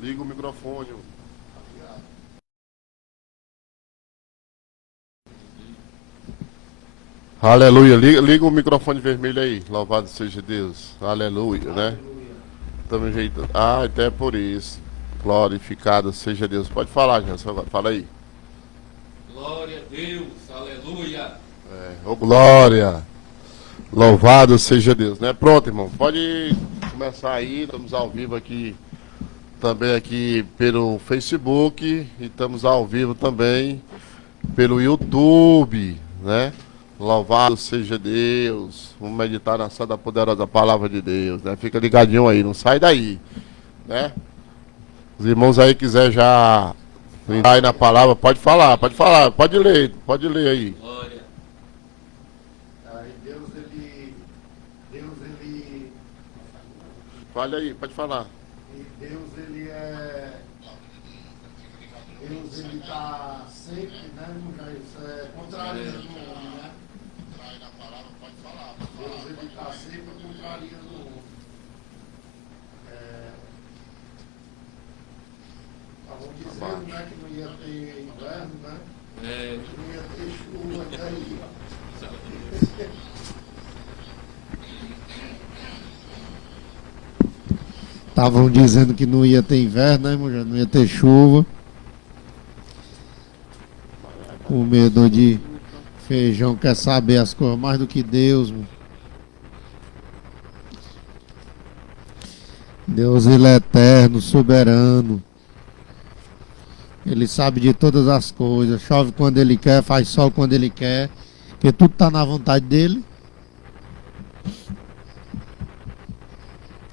Liga o microfone. Aleluia. Liga o microfone vermelho aí. Louvado seja Deus. Aleluia, né? Estamos jeito. Ah, até por isso. Glorificado seja Deus. Pode falar, gente. Fala aí. Glória a Deus. Aleluia. Ô glória. Louvado seja Deus, né? Pronto, irmão. Pode começar aí. Estamos ao vivo aqui. Também aqui pelo Facebook. E estamos ao vivo também pelo YouTube, né? Louvado seja Deus. Vamos meditar na santa poderosa palavra de Deus, né? Fica ligadinho aí, não sai daí, né? Os irmãos aí quiser já entrar aí na palavra, pode falar, pode ler aí. Glória. Aí Deus ele Fale aí, pode falar. Deus ele está sempre, né, isso é contrariando o homem, né? Deus ele está sempre contrariando o homem. Estavam dizendo, né, que não ia ter inverno, né? Não ia ter chuva, e aí, ó. Estavam dizendo que não ia ter inverno, né, irmão? Já não ia ter chuva. Com medo de feijão quer saber as coisas mais do que Deus, mano. Deus, ele é eterno, soberano. Ele sabe de todas as coisas. Chove quando ele quer, faz sol quando ele quer. Porque tudo está na vontade dele.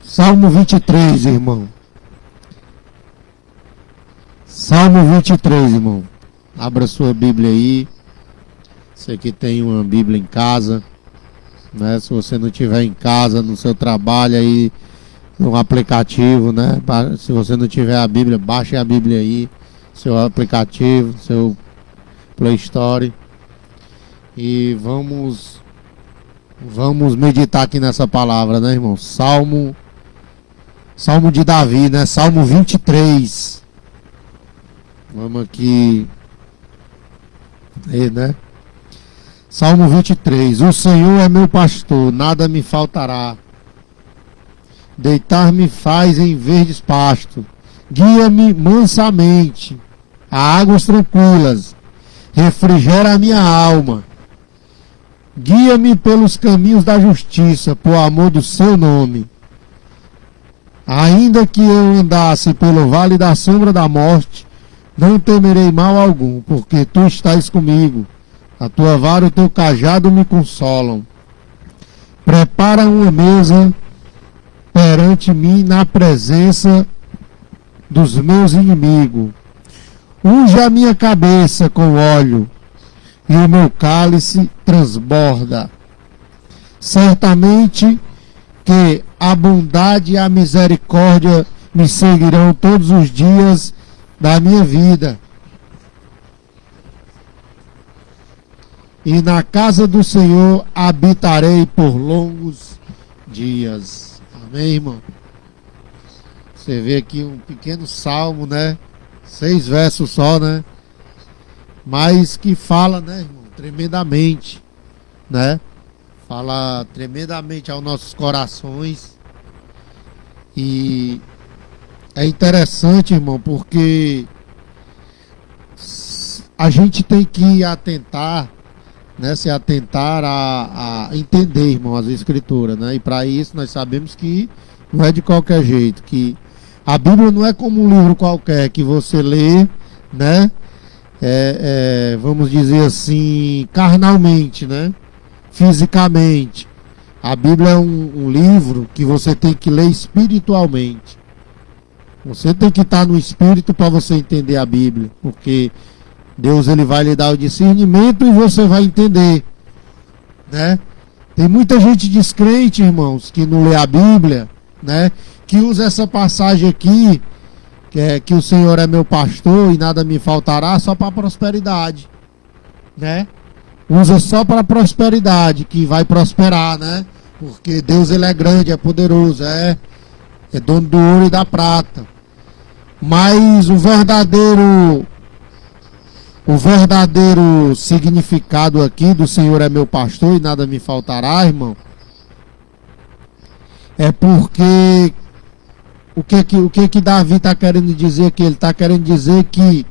Salmo 23, irmão. Salmo 23, irmão. Abra sua Bíblia aí. Você que tem uma Bíblia em casa, né? Se você não tiver em casa, no seu trabalho aí, no aplicativo, né? Se você não tiver a Bíblia, baixe a Bíblia aí, seu aplicativo, seu Play Store. E vamos meditar aqui nessa palavra, né, irmão? Salmo de Davi, né? Salmo 23. Vamos aqui, né? Salmo 23. O Senhor é meu pastor, nada me faltará. Deitar-me faz em verdes pastos. Guia-me mansamente a águas tranquilas. Refrigera a minha alma. Guia-me pelos caminhos da justiça, por amor do seu nome. Ainda que eu andasse pelo vale da sombra da morte, não temerei mal algum, porque tu estás comigo. A tua vara e o teu cajado me consolam. Prepara uma mesa perante mim na presença dos meus inimigos. Unge a minha cabeça com óleo e o meu cálice transborda. Certamente que a bondade e a misericórdia me seguirão todos os dias da minha vida. E na casa do Senhor habitarei por longos dias. Amém, irmão? Você vê aqui um pequeno salmo, né? 6 versos só, né? Mas que fala, né, irmão? Tremendamente, né? Fala tremendamente aos nossos corações. E é interessante, irmão, porque a gente tem que atentar, né, se atentar a entender, irmão, as escrituras, né? E para isso nós sabemos que não é de qualquer jeito, que a Bíblia não é como um livro qualquer que você lê, né? Vamos dizer assim, carnalmente, né? Fisicamente. A Bíblia é um livro que você tem que ler espiritualmente. Você tem que estar no espírito para você entender a Bíblia, porque Deus ele vai lhe dar o discernimento e você vai entender, né? Tem muita gente descrente, irmãos, que não lê a Bíblia, né? Que usa essa passagem aqui, que o Senhor é meu pastor e nada me faltará, só para prosperidade, né? Usa só para prosperidade, que vai prosperar, né? Porque Deus ele é grande, é poderoso, é dono do ouro e da prata. Mas o verdadeiro significado aqui do Senhor é meu pastor e nada me faltará, irmão, é porque o que Davi está querendo dizer aqui? Ele está querendo dizer que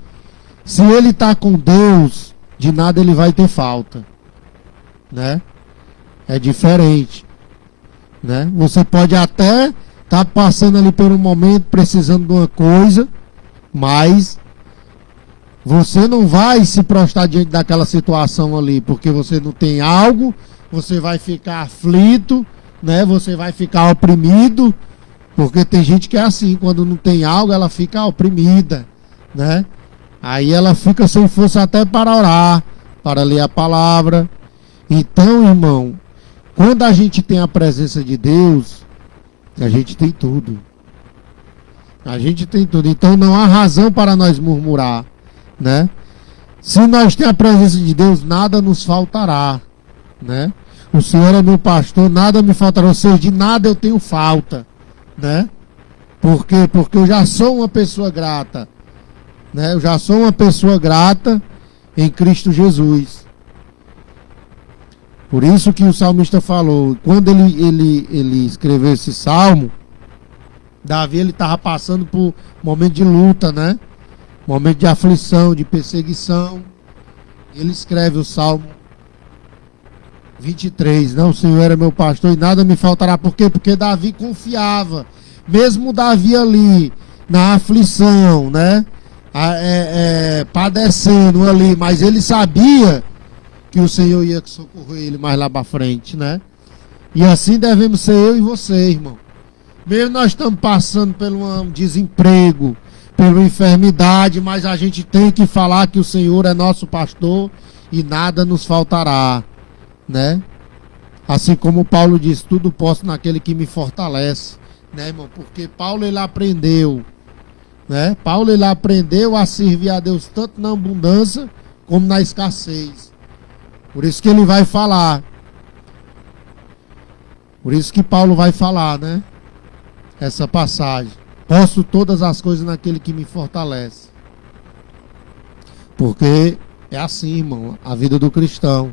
se ele está com Deus, de nada ele vai ter falta, né? É diferente, né? Você pode até estar passando ali por um momento, precisando de uma coisa, mas você não vai se prostrar diante daquela situação ali, porque você não tem algo, você vai ficar aflito, né? Você vai ficar oprimido, porque tem gente que é assim, quando não tem algo, ela fica oprimida, né? Aí ela fica sem força até para orar, para ler a palavra. Então, irmão, quando a gente tem a presença de Deus, a gente tem tudo. A gente tem tudo. Então não há razão para nós murmurar, né? Se nós temos a presença de Deus, nada nos faltará, né? O Senhor é meu pastor, nada me faltará. Ou seja, de nada eu tenho falta, né? Por quê? Porque eu já sou uma pessoa grata, né? Eu já sou uma pessoa grata em Cristo Jesus. Por isso que o salmista falou, quando ele escreveu esse salmo, Davi ele estava passando por um momento de luta, né? Momento de aflição, de perseguição. Ele escreve o salmo 23, não, o Senhor é meu pastor e nada me faltará. Por quê? Porque Davi confiava, mesmo Davi ali na aflição, né? Padecendo ali, mas ele sabia que o Senhor ia socorrer ele mais lá para frente, né? E assim devemos ser eu e você, irmão. Mesmo nós estamos passando por um desemprego, pela enfermidade, mas a gente tem que falar que o Senhor é nosso pastor e nada nos faltará, né? Assim como Paulo diz, tudo posso naquele que me fortalece, né, irmão? Porque Paulo ele aprendeu, né? Paulo ele aprendeu a servir a Deus tanto na abundância como na escassez. Por isso que ele vai falar. Por isso que Paulo vai falar, né? Essa passagem. Posso todas as coisas naquele que me fortalece. Porque é assim, irmão, a vida do cristão.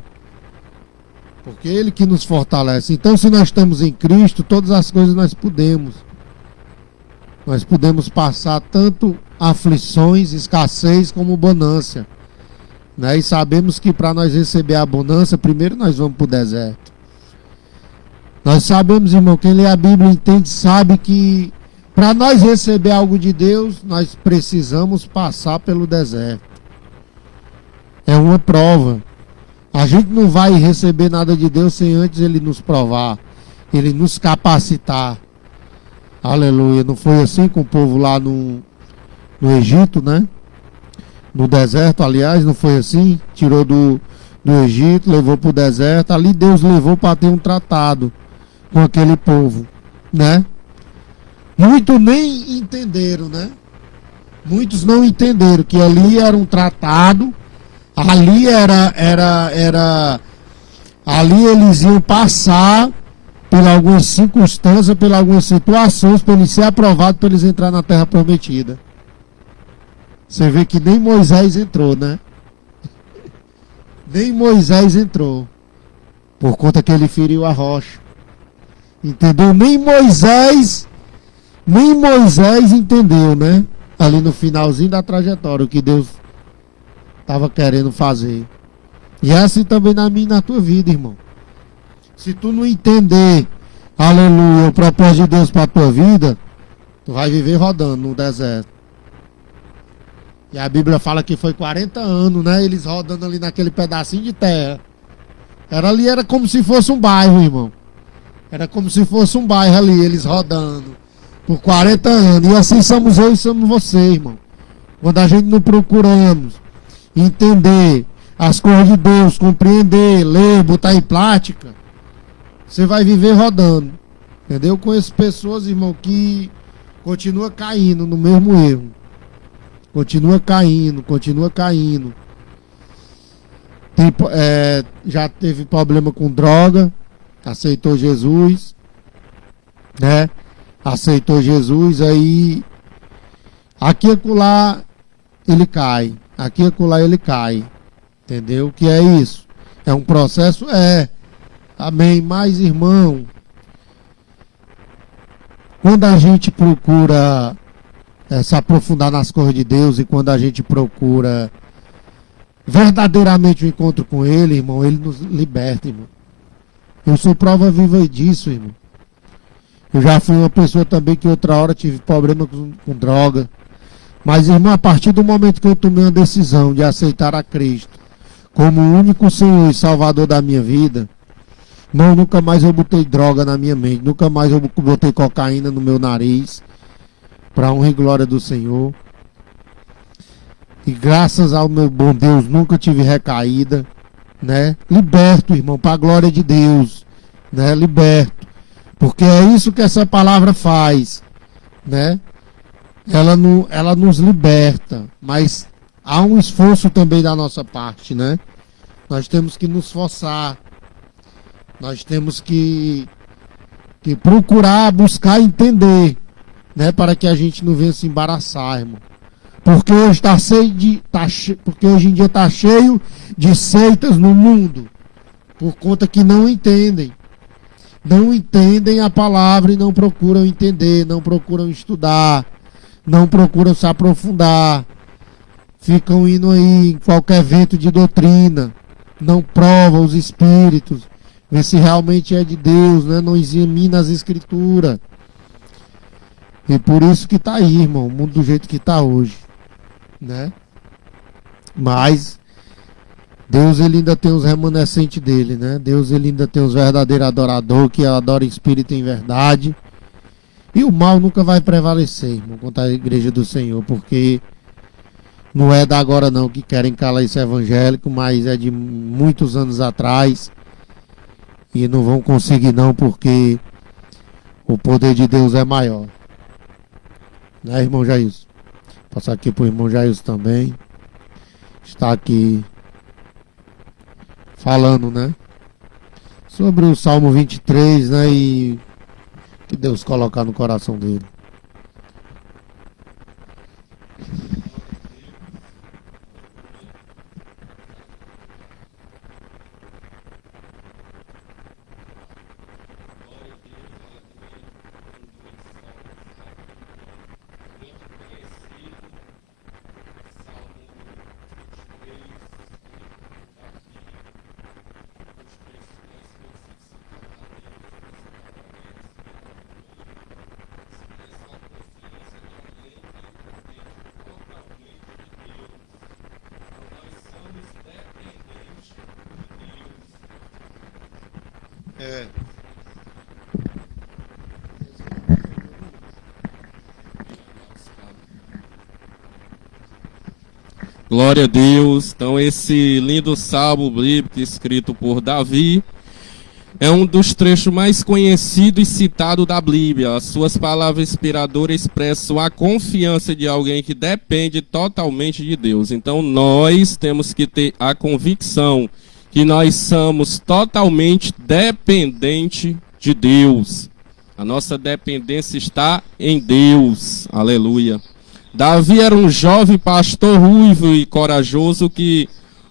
Porque ele que nos fortalece. Então, se nós estamos em Cristo, todas as coisas nós podemos. Nós podemos passar tanto aflições, escassez, como bonância. Né? E sabemos que para nós receber a abundância, primeiro nós vamos para o deserto. Nós sabemos, irmão, quem lê a Bíblia entende, sabe que para nós receber algo de Deus, nós precisamos passar pelo deserto. É uma prova. A gente não vai receber nada de Deus sem antes Ele nos provar, Ele nos capacitar. Aleluia. Não foi assim com o povo lá no Egito, né? No deserto, aliás, não foi assim? Tirou do Egito, levou para o deserto. Ali Deus levou para ter um tratado com aquele povo, né? Muitos nem entenderam, né? Muitos não entenderam que ali era um tratado, ali ali eles iam passar por algumas circunstâncias, por algumas situações, para eles ser aprovados, para eles entrar na terra prometida. Você vê que nem Moisés entrou, né? Nem Moisés entrou. Por conta que ele feriu a rocha. Entendeu? Nem Moisés entendeu, né? Ali no finalzinho da trajetória, o que Deus estava querendo fazer. E é assim também na minha e na tua vida, irmão. Se tu não entender, aleluia, o propósito de Deus para a tua vida, tu vai viver rodando no deserto. E a Bíblia fala que foi 40 anos, né? Eles rodando ali naquele pedacinho de terra. Era como se fosse um bairro, irmão. Era como se fosse um bairro ali, eles rodando. Por 40 anos. E assim somos eu e somos você, irmão. Quando a gente não procuramos entender as coisas de Deus, compreender, ler, botar em prática, você vai viver rodando. Entendeu? Eu conheço pessoas, irmão, que continuam caindo no mesmo erro. Continua caindo. Já teve problema com droga, aceitou Jesus, né? aceitou Jesus, aí aqui e acolá ele cai, aqui e acolá ele cai, entendeu? O que é isso? É um processo? É. Amém. Mas, irmão, quando a gente procura se aprofundar nas coisas de Deus e quando a gente procura verdadeiramente o encontro com Ele, irmão, Ele nos liberta, irmão. Eu sou prova viva disso, irmão. Eu já fui uma pessoa também que outra hora tive problema com droga. Mas, irmão, a partir do momento que eu tomei uma decisão de aceitar a Cristo como o único Senhor e Salvador da minha vida, não, nunca mais eu botei droga na minha mente, nunca mais eu botei cocaína no meu nariz, para honra e glória do Senhor. E graças ao meu bom Deus, nunca tive recaída, né? Liberto, irmão, para a glória de Deus, né? Liberto. Porque é isso que essa palavra faz, né? Ela nos liberta, mas há um esforço também da nossa parte, né? Nós temos que nos esforçar, nós temos que procurar, buscar entender, né? Para que a gente não venha se embaraçar, irmão. Porque hoje porque hoje em dia está cheio de seitas no mundo, por conta que não entendem a palavra e não procuram entender, não procuram estudar, não procuram se aprofundar, ficam indo aí em qualquer vento de doutrina, não provam os espíritos, vê se realmente é de Deus, né? Não examina as escrituras. E por isso que está aí, irmão, o mundo do jeito que está hoje, né? Mas Deus, ele ainda tem os remanescentes dele, né? Deus, ele ainda tem os verdadeiros adoradores que adoram espírito em verdade. E o mal nunca vai prevalecer, irmão, contra a igreja do Senhor, porque não é da agora não que querem calar esse evangélico, mas é de muitos anos atrás. E não vão conseguir não, porque o poder de Deus é maior. Né, irmão Jailson? Passar aqui pro irmão Jailson também. Está aqui falando, né? Sobre o Salmo 23, né? E que Deus colocar no coração dele. É. Glória a Deus. Então, esse lindo salmo bíblico escrito por Davi é um dos trechos mais conhecidos e citados da Bíblia. As suas palavras inspiradoras expressam a confiança de alguém que depende totalmente de Deus. Então, nós temos que ter a convicção que nós somos totalmente dependentes de Deus. A nossa dependência está em Deus. Aleluia. Davi era um jovem pastor ruivo e corajoso que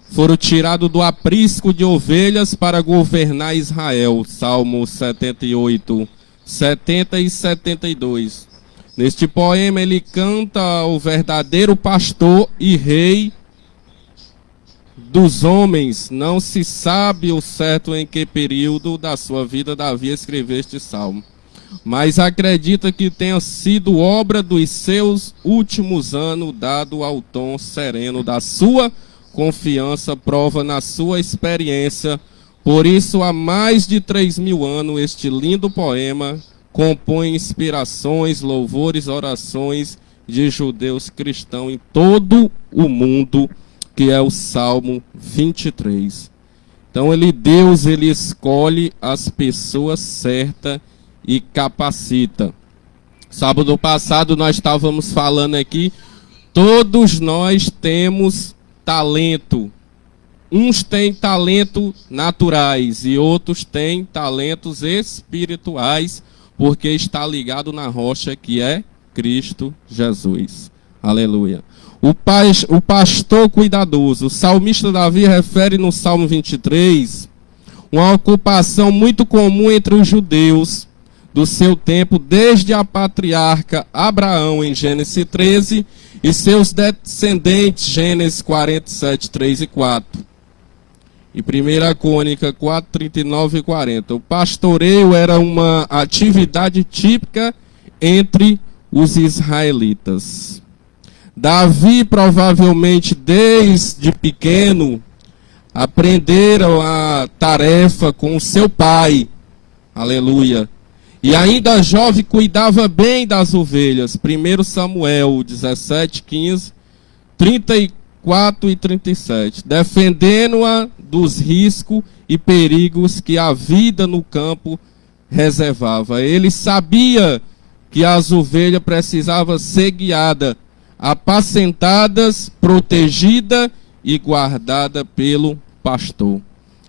foram tirados do aprisco de ovelhas para governar Israel. Salmo 78, 70 e 72. Neste poema ele canta o verdadeiro pastor e rei dos homens. Não se sabe o certo em que período da sua vida Davi escreveu este salmo, mas acredita que tenha sido obra dos seus últimos anos, dado ao tom sereno da sua confiança, prova na sua experiência. Por isso, há mais de 3.000 anos, este lindo poema compõe inspirações, louvores, orações de judeus cristãos em todo o mundo, que é o Salmo 23. Então, Deus escolhe as pessoas certas e capacita. Sábado passado nós estávamos falando aqui, todos nós temos talento. Uns têm talentos naturais e outros têm talentos espirituais porque está ligado na rocha que é Cristo Jesus. Aleluia. O pastor cuidadoso. O salmista Davi refere no Salmo 23 uma ocupação muito comum entre os judeus do seu tempo, desde a patriarca Abraão em Gênesis 13 e seus descendentes, Gênesis 47, 3 e 4. E 1 Crônica 4, 39 e 40. O pastoreio era uma atividade típica entre os israelitas. Davi, provavelmente desde pequeno, aprenderam a tarefa com seu pai. Aleluia. E ainda jovem cuidava bem das ovelhas. 1 Samuel 17, 15, 34 e 37. Defendendo-a dos riscos e perigos que a vida no campo reservava. Ele sabia que as ovelhas precisavam ser guiadas, apacentadas, protegidas e guardadas pelo pastor.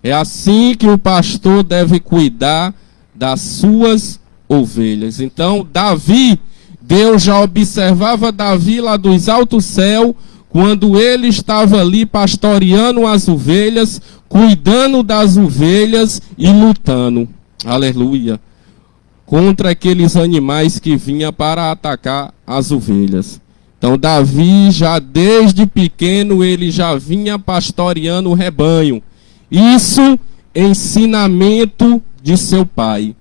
É assim que o pastor deve cuidar das suas ovelhas. Então, Davi, Deus já observava Davi lá dos altos céus, quando ele estava ali pastoreando as ovelhas, cuidando das ovelhas e lutando, aleluia, contra aqueles animais que vinham para atacar as ovelhas. Então Davi, já desde pequeno, ele já vinha pastoreando o rebanho. Isso, ensinamento de seu pai.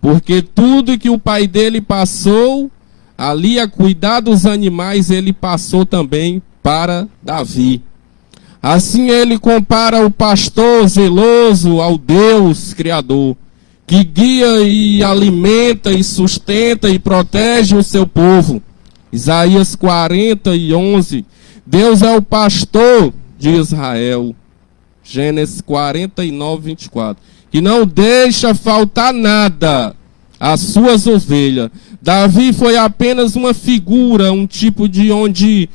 Porque tudo que o pai dele passou, ali a cuidar dos animais, ele passou também para Davi. Assim ele compara o pastor zeloso ao Deus Criador, que guia e alimenta e sustenta e protege o seu povo. Isaías 40 e 11. Deus é o pastor de Israel. Gênesis 49, 24. Que não deixa faltar nada às suas ovelhas. Davi foi apenas uma figura, um tipo de onde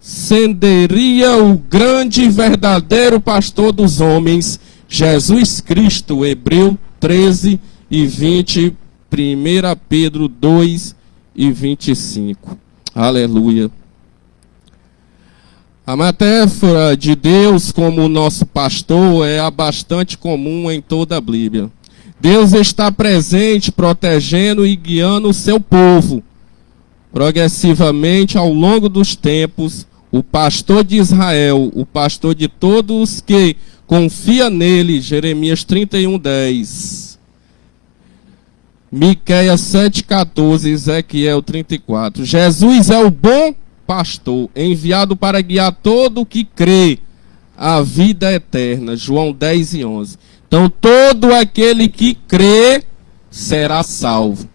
descenderia o grande e verdadeiro pastor dos homens, Jesus Cristo. Hebreu 13 e 20, 1 Pedro 2 e 25. Aleluia. A metáfora de Deus como nosso pastor é bastante comum em toda a Bíblia. Deus está presente, protegendo e guiando o seu povo. Progressivamente, ao longo dos tempos, o pastor de Israel, o pastor de todos que confiam nele, Jeremias 31, 10. Miqueias 7,14, Ezequiel 34. Jesus é o bom pastor, enviado para guiar todo o que crê a vida eterna. João 10 e 11. Então, todo aquele que crê será salvo.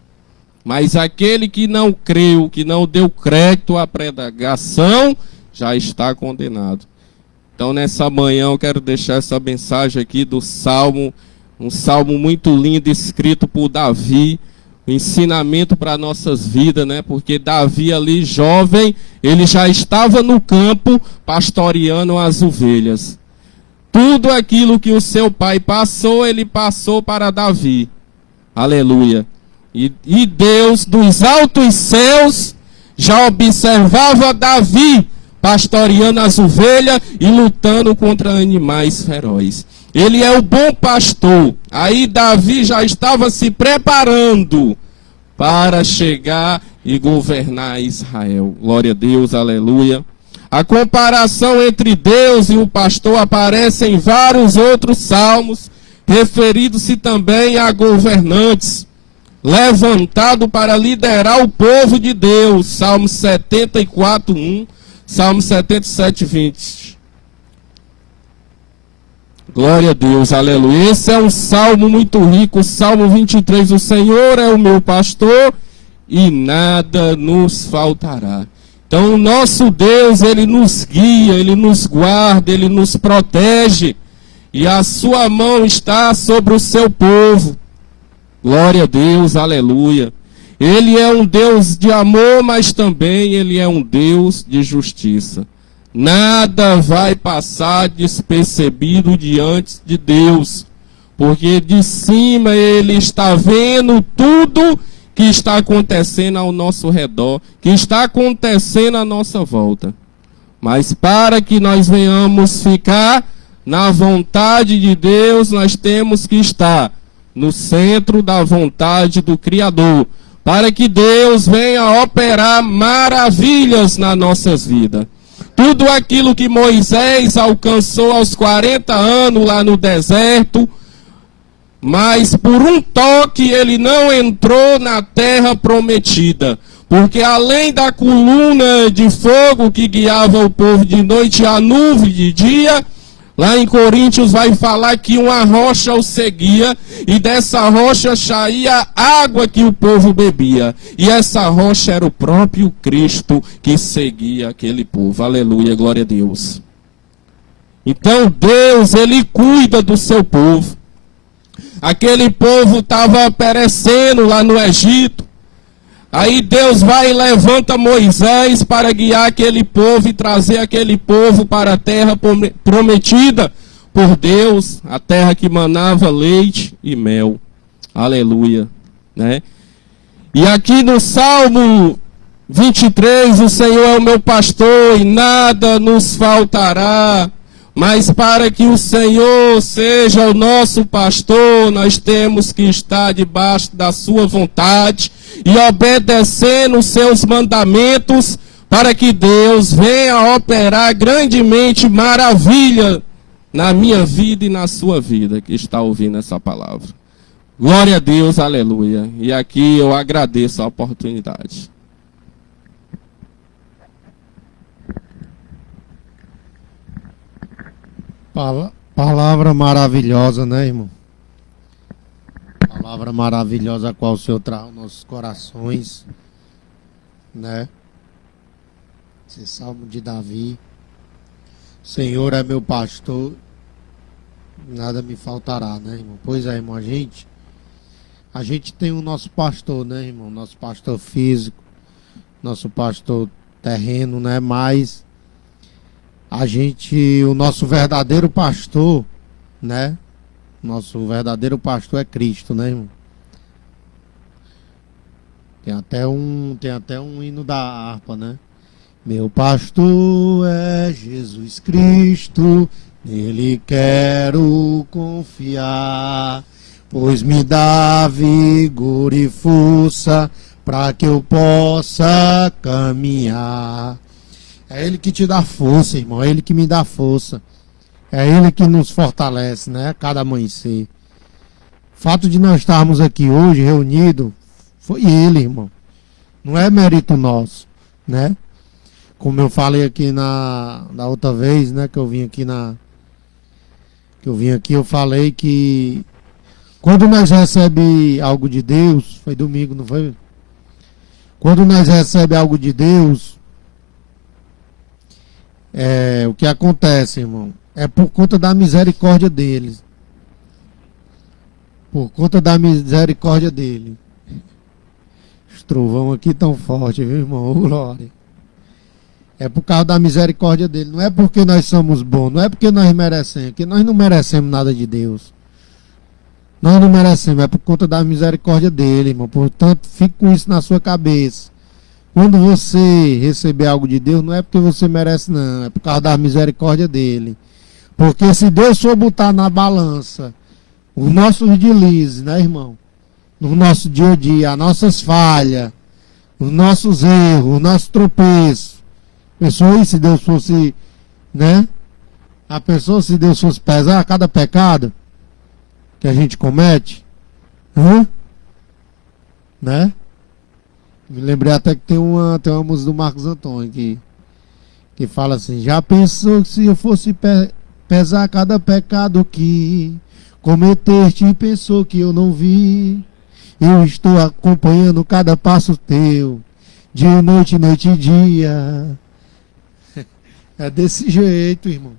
Mas aquele que não creu, que não deu crédito à pregação, já está condenado. Então, nessa manhã, eu quero deixar essa mensagem aqui do Salmo, um salmo muito lindo, escrito por Davi, um ensinamento para nossas vidas, né? Porque Davi ali, jovem, ele já estava no campo pastoreando as ovelhas. Tudo aquilo que o seu pai passou, ele passou para Davi. Aleluia. E Deus dos altos céus já observava Davi pastoreando as ovelhas e lutando contra animais ferozes. Ele é o bom pastor. Aí Davi já estava se preparando para chegar e governar Israel. Glória a Deus, aleluia. A comparação entre Deus e o pastor aparece em vários outros salmos, referindo-se também a governantes, levantado para liderar o povo de Deus. Salmo 74, 1, Salmo 77, 20. Glória a Deus, aleluia. Esse é um salmo muito rico, Salmo 23. O Senhor é o meu pastor e nada nos faltará. Então, o nosso Deus, ele nos guia, ele nos guarda, ele nos protege. E a sua mão está sobre o seu povo. Glória a Deus, aleluia. Ele é um Deus de amor, mas também ele é um Deus de justiça. Nada vai passar despercebido diante de Deus. porque de cima ele está vendo tudo que está acontecendo ao nosso redor, que está acontecendo à nossa volta. Mas para que nós venhamos ficar na vontade de Deus, nós temos que estar no centro da vontade do Criador, para que Deus venha operar maravilhas nas nossas vidas. Tudo aquilo que Moisés alcançou aos 40 anos lá no deserto, mas por um toque ele não entrou na terra prometida. Porque além da coluna de fogo que guiava o povo de noite e a nuvem de dia, lá em Coríntios vai falar que uma rocha o seguia, e dessa rocha saía água que o povo bebia. E essa rocha era o próprio Cristo que seguia aquele povo. Aleluia, glória a Deus. Então Deus, ele cuida do seu povo. Aquele povo estava perecendo lá no Egito. Aí Deus vai e levanta Moisés para guiar aquele povo e trazer aquele povo para a terra prometida por Deus, a terra que manava leite e mel. Aleluia, né? E aqui no Salmo 23, o Senhor é o meu pastor e nada nos faltará. Mas para que o Senhor seja o nosso pastor, nós temos que estar debaixo da sua vontade e obedecendo os seus mandamentos, para que Deus venha operar grandemente maravilha na minha vida e na sua vida, que está ouvindo essa palavra. Glória a Deus, aleluia. E aqui eu agradeço a oportunidade. Palavra maravilhosa, né, irmão? Palavra maravilhosa a qual o Senhor traz aos nossos corações, né? Esse salmo de Davi. Senhor é meu pastor, nada me faltará, né, irmão? Pois é, irmão, a gente tem o nosso pastor, né, irmão? Nosso pastor físico, nosso pastor terreno, né? Mas o nosso verdadeiro pastor, né? Nosso verdadeiro pastor é Cristo, né, irmão? Tem até um hino da harpa, né? Meu pastor é Jesus Cristo, nele quero confiar, pois me dá vigor e força para que eu possa caminhar. É Ele que te dá força, irmão. É Ele que me dá força. É Ele que nos fortalece, né? A cada amanhecer. O fato de nós estarmos aqui hoje reunidos foi Ele, irmão. Não é mérito nosso, né? Como eu falei aqui da outra vez, né? Que eu vim aqui, eu falei que quando nós recebemos algo de Deus, foi domingo, não foi? Quando nós recebemos algo de Deus, o que acontece, irmão, é por conta da misericórdia deles. Por conta da misericórdia dele. Os trovão aqui tão forte, viu, irmão? Ô, glória. É por causa da misericórdia dele. Não é porque nós somos bons, não é porque nós merecemos, porque nós não merecemos nada de Deus. Nós não merecemos, é por conta da misericórdia dele, irmão. Portanto, fique com isso na sua cabeça. Quando você receber algo de Deus, não é porque você merece, não. É por causa da misericórdia dele. Porque se Deus for botar na balança os nossos deslizes, né, irmão? No nosso dia a dia, as nossas falhas, os nossos erros, os nossos tropeços. Pensou aí se Deus fosse, né? A pessoa, se Deus fosse pesar cada pecado que a gente comete, né? Me lembrei até que tem uma música do Marcos Antônio que fala assim: já pensou que se eu fosse pesar cada pecado que cometeste e pensou que eu não vi? Eu estou acompanhando cada passo teu, dia e noite, noite e dia. É desse jeito, irmão.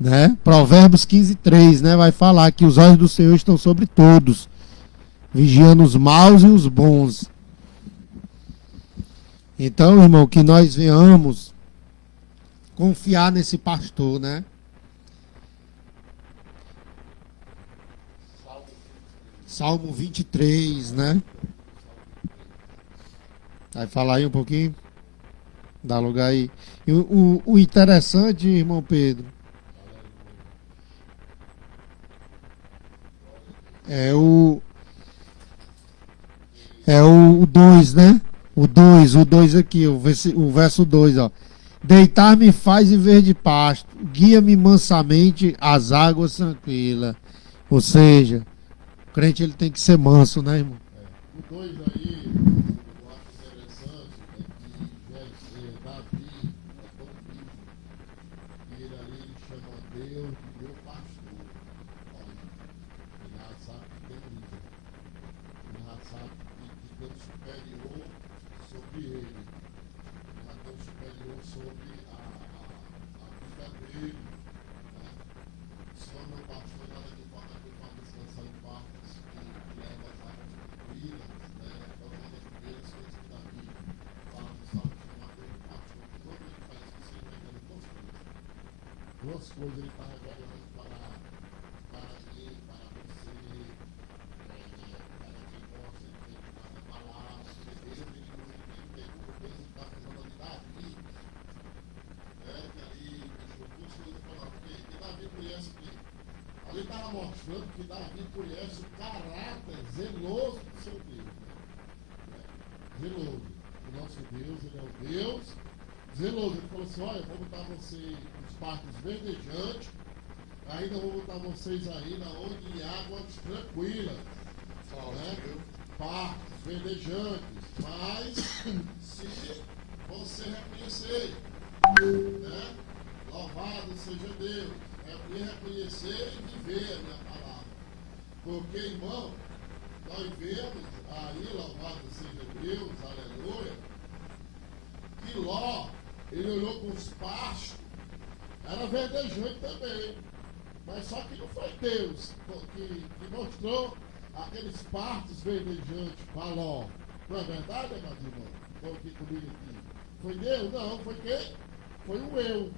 Né? Provérbios 15:3, né? Vai falar que os olhos do Senhor estão sobre todos, vigiando os maus e os bons. Então, irmão, que nós venhamos confiar nesse pastor, né? Salmo 23, né? Vai falar aí um pouquinho? Dá lugar aí. E o interessante, irmão Pedro, é o 2, né? O dois aqui, o verso 2, ó. Deitar-me faz em verde pasto, guia-me mansamente às águas tranquilas. Ou seja, o crente ele tem que ser manso, né, irmão? O 2 aí, eu acho interessante, é que Davi, é tão vivo, e ele ali ele chama Deus de meu pastor. Olha, ele já sabe que tem líder. Ele já sabe que tem um superior sobre ele. Ele já tem um superior sobre a vida dele. Né? O Senhor, meu pastor, nada que falta que eu faço descansar em partes que leva as águas tranquilas, né? Então, uma das primeiras coisas que Davi fala no Salmo chamado de pastor, quando ele faz isso, ele vai dando duas coisas. Duas coisas ele está revelando para mim, para você, para quem gosta de meditar na palavra, porque Deus ele não tem como Deus ele está falando de Davi, né? Que ali deixou duas coisas falando, porque Davi conhece que ali estava mostrando que Davi conhece o caráter zeloso do seu Deus, né? Zeloso. O nosso Deus, ele é o Deus zeloso. Ele falou assim, olha, eu vou botar vocês nos parques verdejantes, ainda vou botar vocês aí na onde águas tranquilas, né? Parques verdejantes, mas se você reconhecer, né? Louvado seja Deus, me reconhecer e viver a minha palavra, porque, irmão, nós vemos aí, louvado seja Deus, aleluia, que Ló, ele olhou para os pastos, era verdejante também, mas só que não foi Deus que mostrou aqueles pastos verdejantes para Ló. Não é verdade, meus irmãos? Estão aqui comigo aqui. Foi Deus? Não, foi quem? Foi o eu,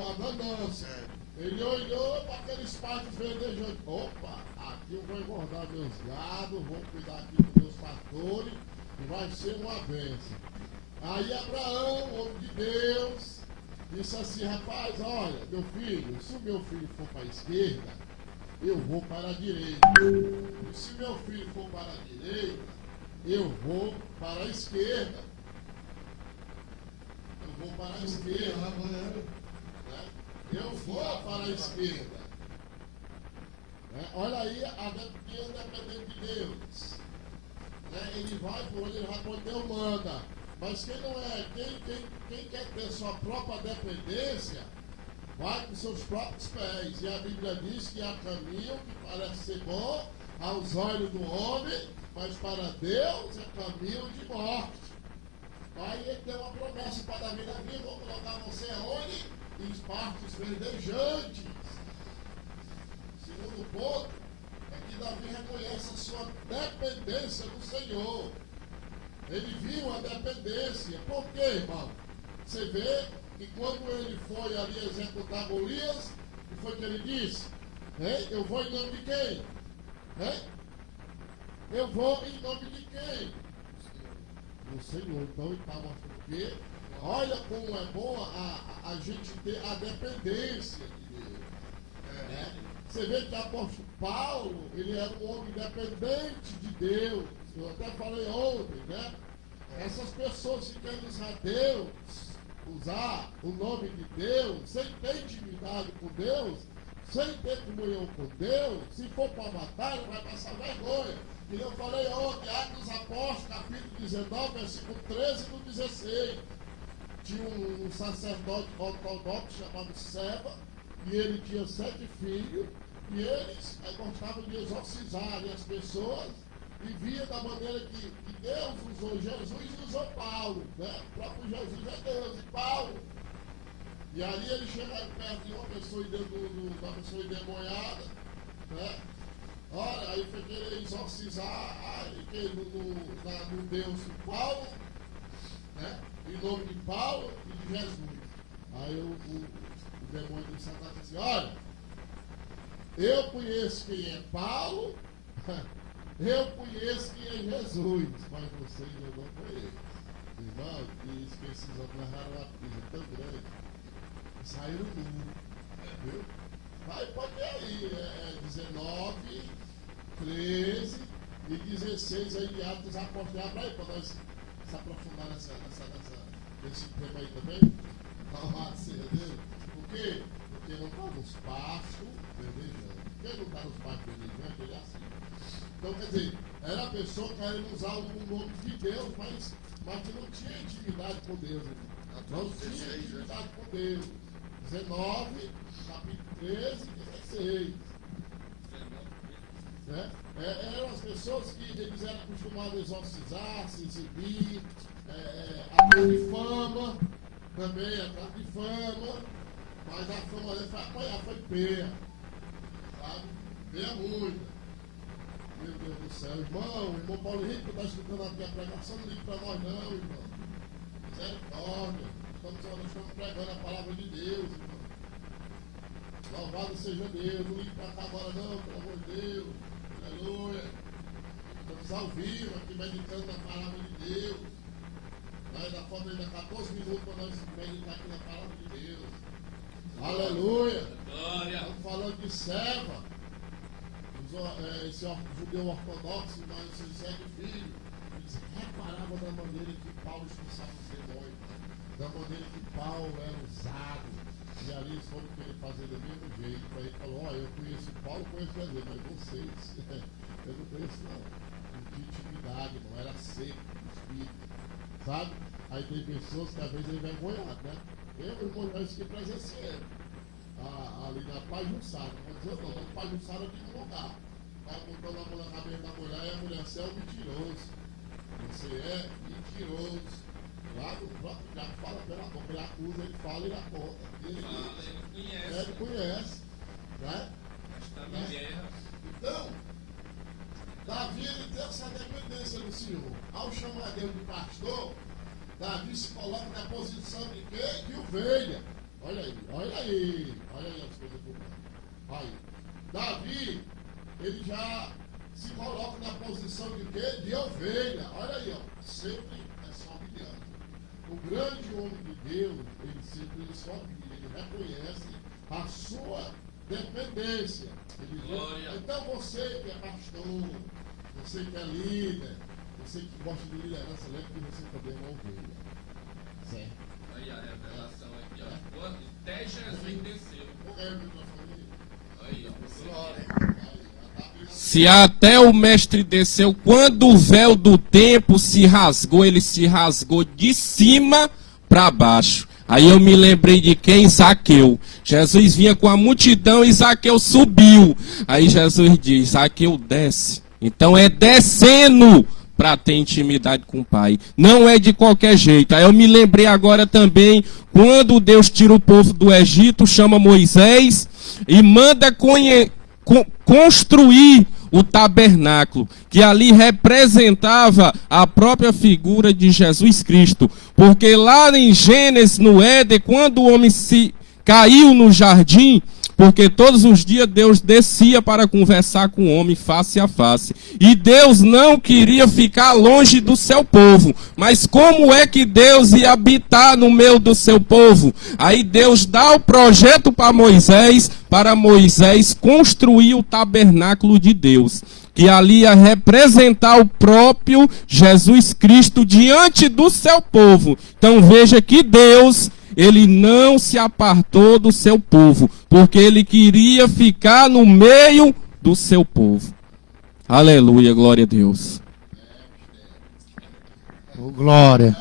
a ganância. Ele olhou para aqueles pastos verdejantes. Opa, aqui eu vou engordar meus gados, vou cuidar aqui dos meus pastores, e vai ser uma bênção. Aí Abraão, homem de Deus, disse assim, rapaz, olha, meu filho, se o meu filho for para a esquerda, eu vou para a direita. E se meu filho for para a direita, eu vou para a esquerda. Eu vou para a esquerda. Né? Eu vou para a esquerda. Né? Olha aí a dependente de Deus. Né? Ele vai por onde ele vai, por onde Deus manda. Mas quem não é, quem quer ter sua própria dependência, vai com seus próprios pés. E a Bíblia diz que há caminho que parece ser bom aos olhos do homem, mas para Deus é caminho de morte. Aí ele deu uma promessa para Davi: Davi, vou colocar você aonde? Em partes verdejantes. Segundo ponto é que Davi reconhece a sua dependência do Senhor. Ele viu a dependência. Por quê, irmão? Você vê que quando ele foi ali executar Golias, o que foi que ele disse? Eu vou em nome de quem? Eu vou em nome de quem? Do Senhor. Então ele está mostrando que, olha como é bom a gente ter a dependência de Deus. Né? Você vê que o apóstolo Paulo, ele era um homem dependente de Deus. Eu até falei ontem, né? Essas pessoas que querem usar o nome de Deus, sem ter intimidade com Deus, sem ter comunhão com Deus, se for para batalha, vai passar vergonha. E eu falei ontem, Atos dos Apóstolos, capítulo 19, versículo 13 e 16. Tinha um sacerdote ortodoxo chamado Seba, e ele tinha 7 filhos, e eles gostavam de exorcizar as pessoas, e via da maneira que Deus usou Jesus e usou Paulo, né? O próprio Jesus é Deus, e Paulo. E ali ele chega perto de uma pessoa endemoniada, né? Olha, aí foi querer exorcizar no Deus de Paulo, né? Em nome de Paulo e de Jesus. Aí o demônio de Satanás disse: olha, eu conheço quem é Paulo Eu conheço quem é Jesus, mas vocês eu não conheço. Irmão, e esses homens narraram uma coisa tão grande. Saíram do mundo. Viu? Aí pode ver aí, 19, 13 e 16 aí de Atos Apóstolos. Abra aí para nós se aprofundar nesse tema aí também. Louvado seja Deus. Por quê? Porque não está nos pastos verdejando. Quem não está nos pastos verdejando, ele é assim. Então, quer dizer, era a pessoa querendo usar o nome de Deus, mas que não tinha intimidade com Deus. Não tinha intimidade com Deus. 19, capítulo 13 e 16. Né? Eram as pessoas que eles eram acostumados a exorcizar, se exibir, atrás de fama, também atrás de fama, mas a fama dele foi apanhar, foi peia, sabe? Peia muita. Meu Deus do céu, irmão Paulo Henrique está escutando aqui a pregação, não ligue para nós não, irmão. Misericórdia, nós estamos pregando a palavra de Deus, irmão. Louvado seja Deus, não ligue para cá agora não, pelo amor de Deus. Aleluia. Estamos ao vivo aqui meditando na palavra de Deus. Ainda falta ainda 14 minutos para nós meditar aqui na palavra de Deus. Aleluia. Glória. Estamos falando de serva. Esse judeu ortodoxo, mas esse segue filho, eles reparavam da maneira que Paulo expulsava os demônios, da maneira que Paulo era usado. E ali eles foram querer fazer do mesmo jeito. Aí ele falou: olha, eu conheço Paulo, conheço Jesus, mas vocês, eu não conheço não. Não tinha intimidade, não era seco, espírito, sabe? Aí tem pessoas que às vezes é envergonhado, né? Eu fiquei presenciando ali na Pajussara, não vou dizer não, na Pajussara aqui no lugar. Estava botando a mão na cabeça da mulher e a mulher: você é um mentiroso. Você é mentiroso. Lá no próprio diabo fala pela boca, ele acusa, ele fala e ele aponta. Ele conhece. Né? Então, Davi ele tem essa dependência do Senhor. Ao chamar Deus de pastor, Davi se coloca na posição de quê? De ovelha. Olha aí as coisas do mundo. Aí, Davi, ele já se coloca na posição de quê? De ovelha. Olha aí, ó. Sempre é só guiando. O grande homem de Deus, ele sempre só guia, ele reconhece a sua dependência. Ele diz: então você que é pastor, você que é líder, você que gosta de liderança, lembre que você também é uma ovelha. Certo? Aí a revelação aqui, ó. Até Jesus desceu. Aí, ó. Glória. Se até o mestre desceu, quando o véu do templo se rasgou, ele se rasgou de cima para baixo. Aí eu me lembrei de quem? Zaqueu. Jesus vinha com a multidão e Zaqueu subiu. Aí Jesus diz: Zaqueu desce. Então é descendo para ter intimidade com o Pai. Não é de qualquer jeito. Aí eu me lembrei agora também, quando Deus tira o povo do Egito, chama Moisés e manda construir o tabernáculo, que ali representava a própria figura de Jesus Cristo, porque lá em Gênesis, no Éden, quando o homem se caiu no jardim, porque todos os dias Deus descia para conversar com o homem face a face, e Deus não queria ficar longe do seu povo. Mas como é que Deus ia habitar no meio do seu povo? Aí Deus dá o projeto para Moisés construir o tabernáculo de Deus, que ali ia representar o próprio Jesus Cristo diante do seu povo. Então veja que Deus, ele não se apartou do seu povo, porque ele queria ficar no meio do seu povo. Aleluia, glória a Deus. Oh, glória.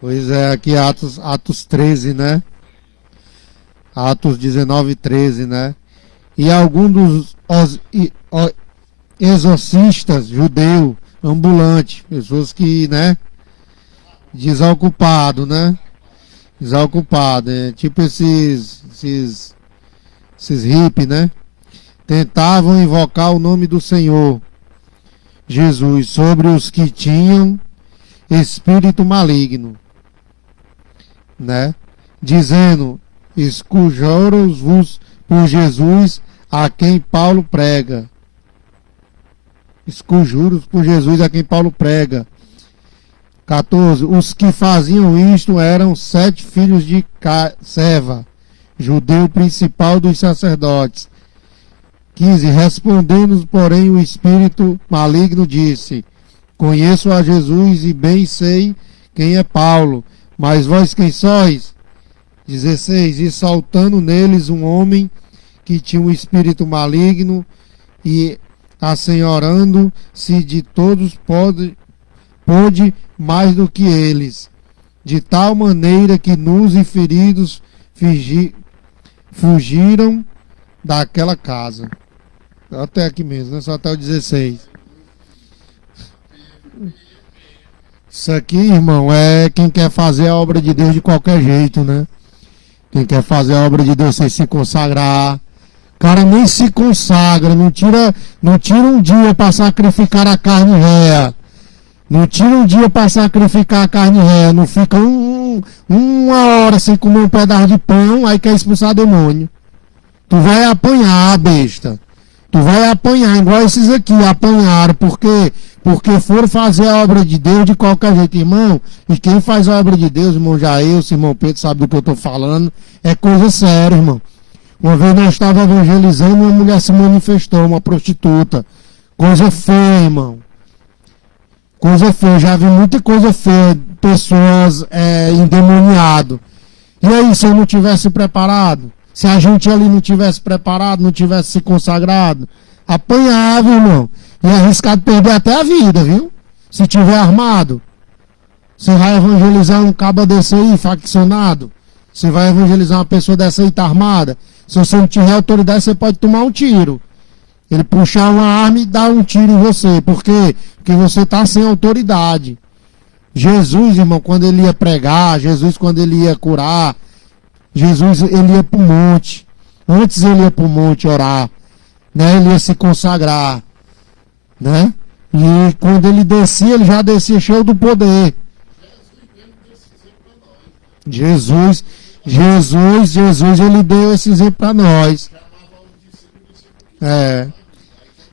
Pois é, aqui Atos 13, né? Atos 19, 13, né? E alguns dos exorcistas judeus ambulante, pessoas que, né, desocupado, né, desocupado, tipo esses hippies, né, tentavam invocar o nome do Senhor Jesus sobre os que tinham espírito maligno, né, dizendo: escujoros-vos por Jesus a quem Paulo prega. Conjuros por Jesus a quem Paulo prega. 14. Os que faziam isto eram 7 filhos de Seva, judeu principal dos sacerdotes. 15. Respondendo, porém, o espírito maligno disse: Conheço a Jesus e bem sei quem é Paulo, mas vós quem sois? 16. E saltando neles um homem que tinha um espírito maligno e assenhorando-se de todos pôde mais do que eles, de tal maneira que nus e feridos fugiram daquela casa. Até aqui mesmo, né? Só até o 16. Isso aqui, irmão, é quem quer fazer a obra de Deus de qualquer jeito, né? Quem quer fazer a obra de Deus sem se consagrar. O cara nem se consagra, não tira um dia para sacrificar a carne réa. Não tira um dia para sacrificar a carne réa. Não fica uma hora sem comer um pedaço de pão, aí quer expulsar demônio. Tu vai apanhar, besta. Tu vai apanhar, igual esses aqui apanharam. Por quê? Porque foram fazer a obra de Deus de qualquer jeito, irmão. E quem faz a obra de Deus, irmão Jair, irmão Pedro, sabe do que eu estou falando. É coisa séria, irmão. Uma vez nós estávamos evangelizando e uma mulher se manifestou, uma prostituta. Coisa feia, irmão. Coisa feia. Já vi muita coisa feia. Pessoas endemoniadas. E aí, se eu não tivesse preparado? Se a gente ali não tivesse preparado, não tivesse se consagrado? Apanhava, irmão. E é arriscado perder até a vida, viu? Se tiver armado. Você vai evangelizar um cabo desse aí, faccionado? Você vai evangelizar uma pessoa dessa aí, tá armada? Se você não tiver autoridade, você pode tomar um tiro. Ele puxar uma arma e dar um tiro em você. Por quê? Porque você está sem autoridade. Jesus, irmão, quando ele ia pregar, Jesus, quando ele ia curar, Jesus, ele ia para o monte. Antes ele ia para o monte orar. Né? Ele ia se consagrar. Né? E quando ele descia, ele já descia cheio do poder. Jesus, ele deu esse exemplo para nós.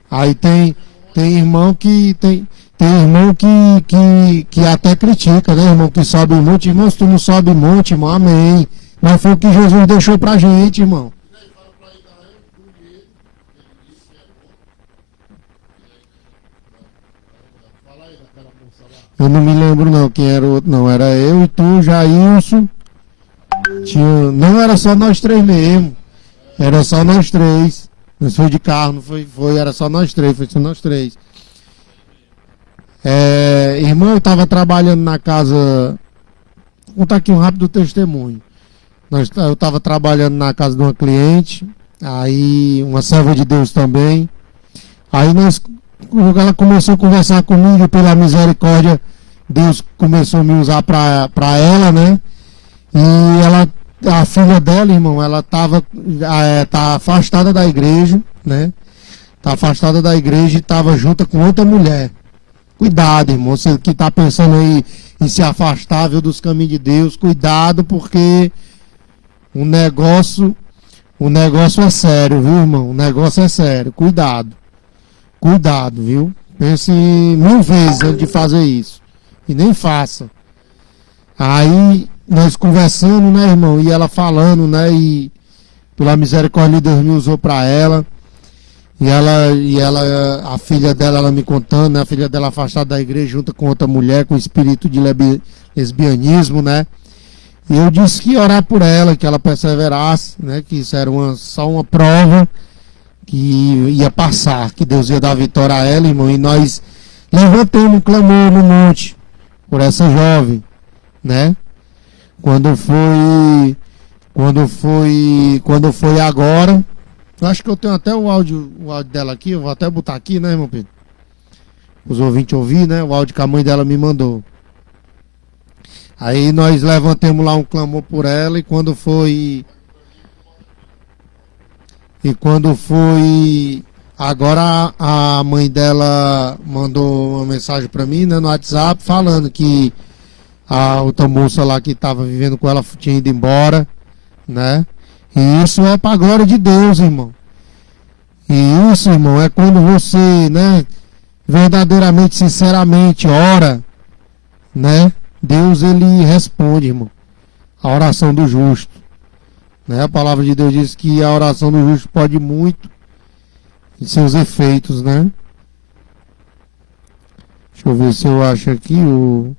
Aí tem irmão que tem irmão que até critica, né, irmão, que sobe um monte. Irmão, se tu não sobe um monte, irmão, amém. Mas foi o que Jesus deixou pra gente, irmão. Eu não me lembro não quem era o outro, não. Era eu e tu, Jailson. Não era só nós três mesmo. Era só nós três. Não foi de carro, não foi, era só nós três, foi só nós três. Irmão, eu estava trabalhando na casa. Vou contar aqui um rápido testemunho. Eu estava trabalhando na casa de uma cliente, aí uma serva de Deus também. Aí ela começou a conversar comigo e pela misericórdia, Deus começou a me usar para ela, né? E a filha dela, irmão, ela tá afastada da igreja, né? Tá afastada da igreja e estava junto com outra mulher. Cuidado, irmão, você que está pensando aí em se afastar, viu, dos caminhos de Deus, cuidado, porque o negócio é sério, viu, irmão? O negócio é sério, cuidado. Cuidado, viu? Pense 1000 vezes antes de fazer isso. E nem faça. Aí, nós conversando, né, irmão? E ela falando, né? E pela misericórdia de Deus me usou para ela. E ela, a filha dela, ela me contando, né? A filha dela afastada da igreja junto com outra mulher, com espírito de lesbianismo, né? E eu disse que ia orar por ela, que ela perseverasse, né? Que isso era só uma prova que ia passar, que Deus ia dar vitória a ela, irmão. E nós levantamos um clamor no monte por essa jovem, né? Quando foi agora, eu acho que eu tenho até o áudio dela aqui, eu vou até botar aqui, né, irmão Pedro? Os ouvintes ouvir, né? O áudio que a mãe dela me mandou. Aí nós levantamos lá um clamor por ela e quando foi agora a mãe dela mandou uma mensagem para mim, né, no WhatsApp falando que a outra moça lá que estava vivendo com ela tinha ido embora, né? E isso é para a glória de Deus, irmão. E isso, irmão, é quando você, né, verdadeiramente, sinceramente ora, né? Deus, ele responde, irmão, a oração do justo. Né? A palavra de Deus diz que a oração do justo pode muito em seus efeitos, né? Deixa eu ver se eu acho aqui o...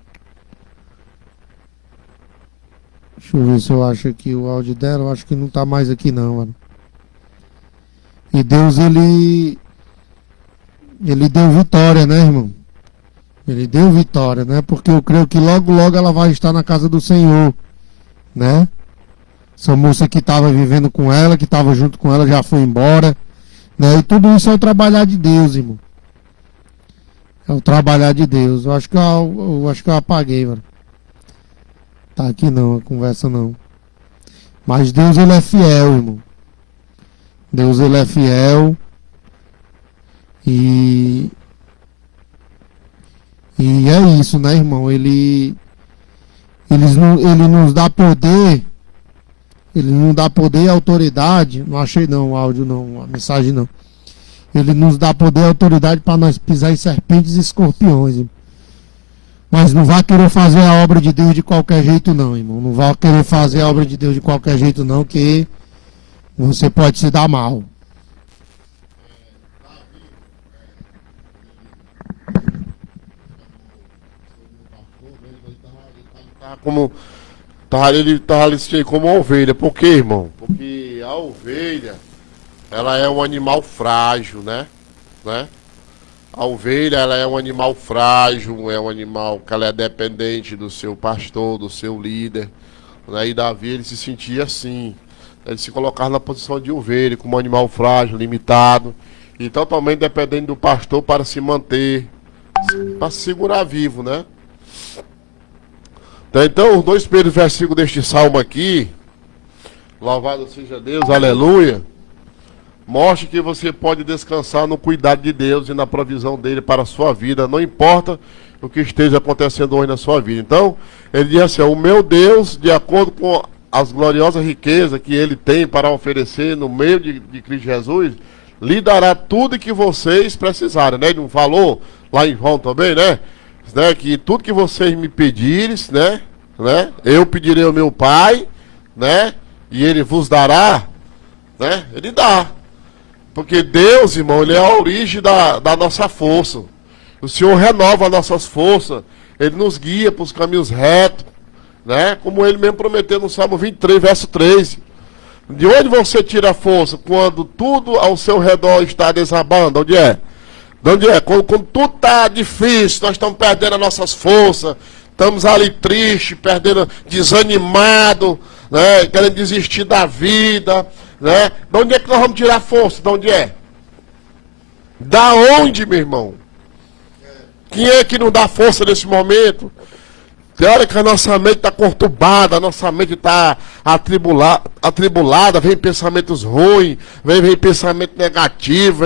Deixa eu ver se eu acho aqui o áudio dela. Eu acho que não tá mais aqui não, mano. E Deus, ele deu vitória, né, irmão? Ele deu vitória, né? Porque eu creio que logo, logo ela vai estar na casa do Senhor, né? Essa moça que estava vivendo com ela, que estava junto com ela, já foi embora, né? E tudo isso é o trabalhar de Deus, irmão. É o trabalhar de Deus. Eu acho que eu apaguei, mano. Tá aqui não, a conversa não. Mas Deus, ele é fiel, irmão. Deus, ele é fiel. E é isso, né, irmão? Ele nos dá poder. Ele não dá poder e autoridade. Não achei não o áudio não, a mensagem não. Ele nos dá poder e autoridade para nós pisar em serpentes e escorpiões, irmão. Mas não vai querer fazer a obra de Deus de qualquer jeito não, irmão. Não vai querer fazer a obra de Deus de qualquer jeito não, que você pode se dar mal. Ele estava listo como uma ovelha. Por quê, irmão? Porque a ovelha, ela é um animal frágil, né? A ovelha, ela é um animal frágil, é um animal que ela é dependente do seu pastor, do seu líder, né? E Davi, ele se sentia assim, ele se colocava na posição de ovelha, como um animal frágil, limitado, e totalmente dependente do pastor para se manter, para se segurar vivo, né? Então, os dois primeiros versículos deste salmo aqui, louvado seja Deus, aleluia, mostra que você pode descansar no cuidado de Deus e na provisão dele para a sua vida, não importa o que esteja acontecendo hoje na sua vida. Então, ele diz assim, o meu Deus, de acordo com as gloriosas riquezas que ele tem para oferecer no meio de Cristo Jesus, lhe dará tudo que vocês precisarem, né? Ele não falou lá em João também, né? Que tudo que vocês me pedirem, né? Eu pedirei ao meu Pai, né? E ele vos dará, né? Ele dá. Porque Deus, irmão, ele é a origem da nossa força. O Senhor renova nossas forças. Ele nos guia para os caminhos retos, né? Como ele mesmo prometeu no Salmo 23, verso 13. De onde você tira a força? Quando tudo ao seu redor está desabando. Onde é? De onde é? Quando tudo está difícil, nós estamos perdendo as nossas forças. Estamos ali tristes, perdendo, desanimado, né? Querendo desistir da vida. Né? De onde é que nós vamos tirar força? De onde é? Da onde, meu irmão? Quem é que não dá força nesse momento? Tem hora que a nossa mente está conturbada, a nossa mente está atribulada, vem pensamentos ruins, vem pensamento negativo,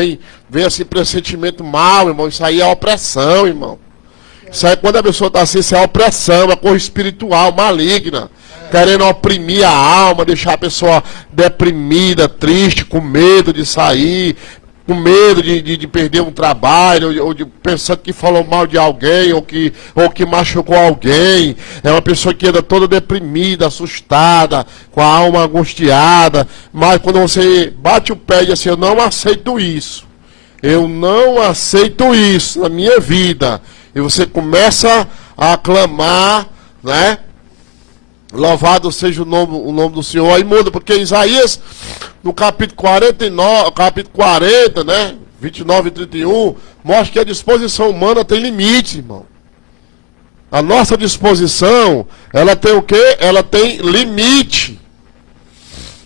vem assim pressentimento mal, irmão. Isso aí é opressão, irmão. Isso aí, quando a pessoa está assim, isso é opressão, uma coisa espiritual, maligna. Querendo oprimir a alma, deixar a pessoa deprimida, triste, com medo de sair, com medo de perder um trabalho, ou de pensando que falou mal de alguém, ou que machucou alguém. É uma pessoa que anda toda deprimida, assustada, com a alma angustiada. Mas quando você bate o pé e diz assim, eu não aceito isso. Eu não aceito isso na minha vida. E você começa a clamar, né? Louvado seja o nome do Senhor. Aí muda, porque Isaías, no capítulo 40, né? 29 e 31, mostra que a disposição humana tem limite, irmão. A nossa disposição, ela tem o quê? Ela tem limite.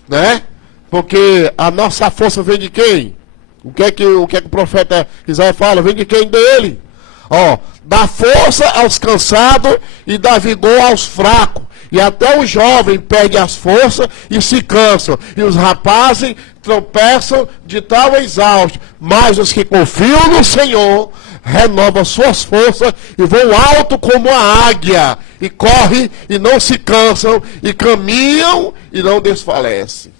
Né? Porque a nossa força vem de quem? O que é que o profeta Isaías fala? Vem de quem? Dele. Ó, dá força aos cansados e dá vigor aos fracos. E até os jovens perdem as forças e se cansam. E os rapazes tropeçam de tal exausto. Mas os que confiam no Senhor renovam suas forças e vão alto como a águia. E correm e não se cansam. E caminham e não desfalecem.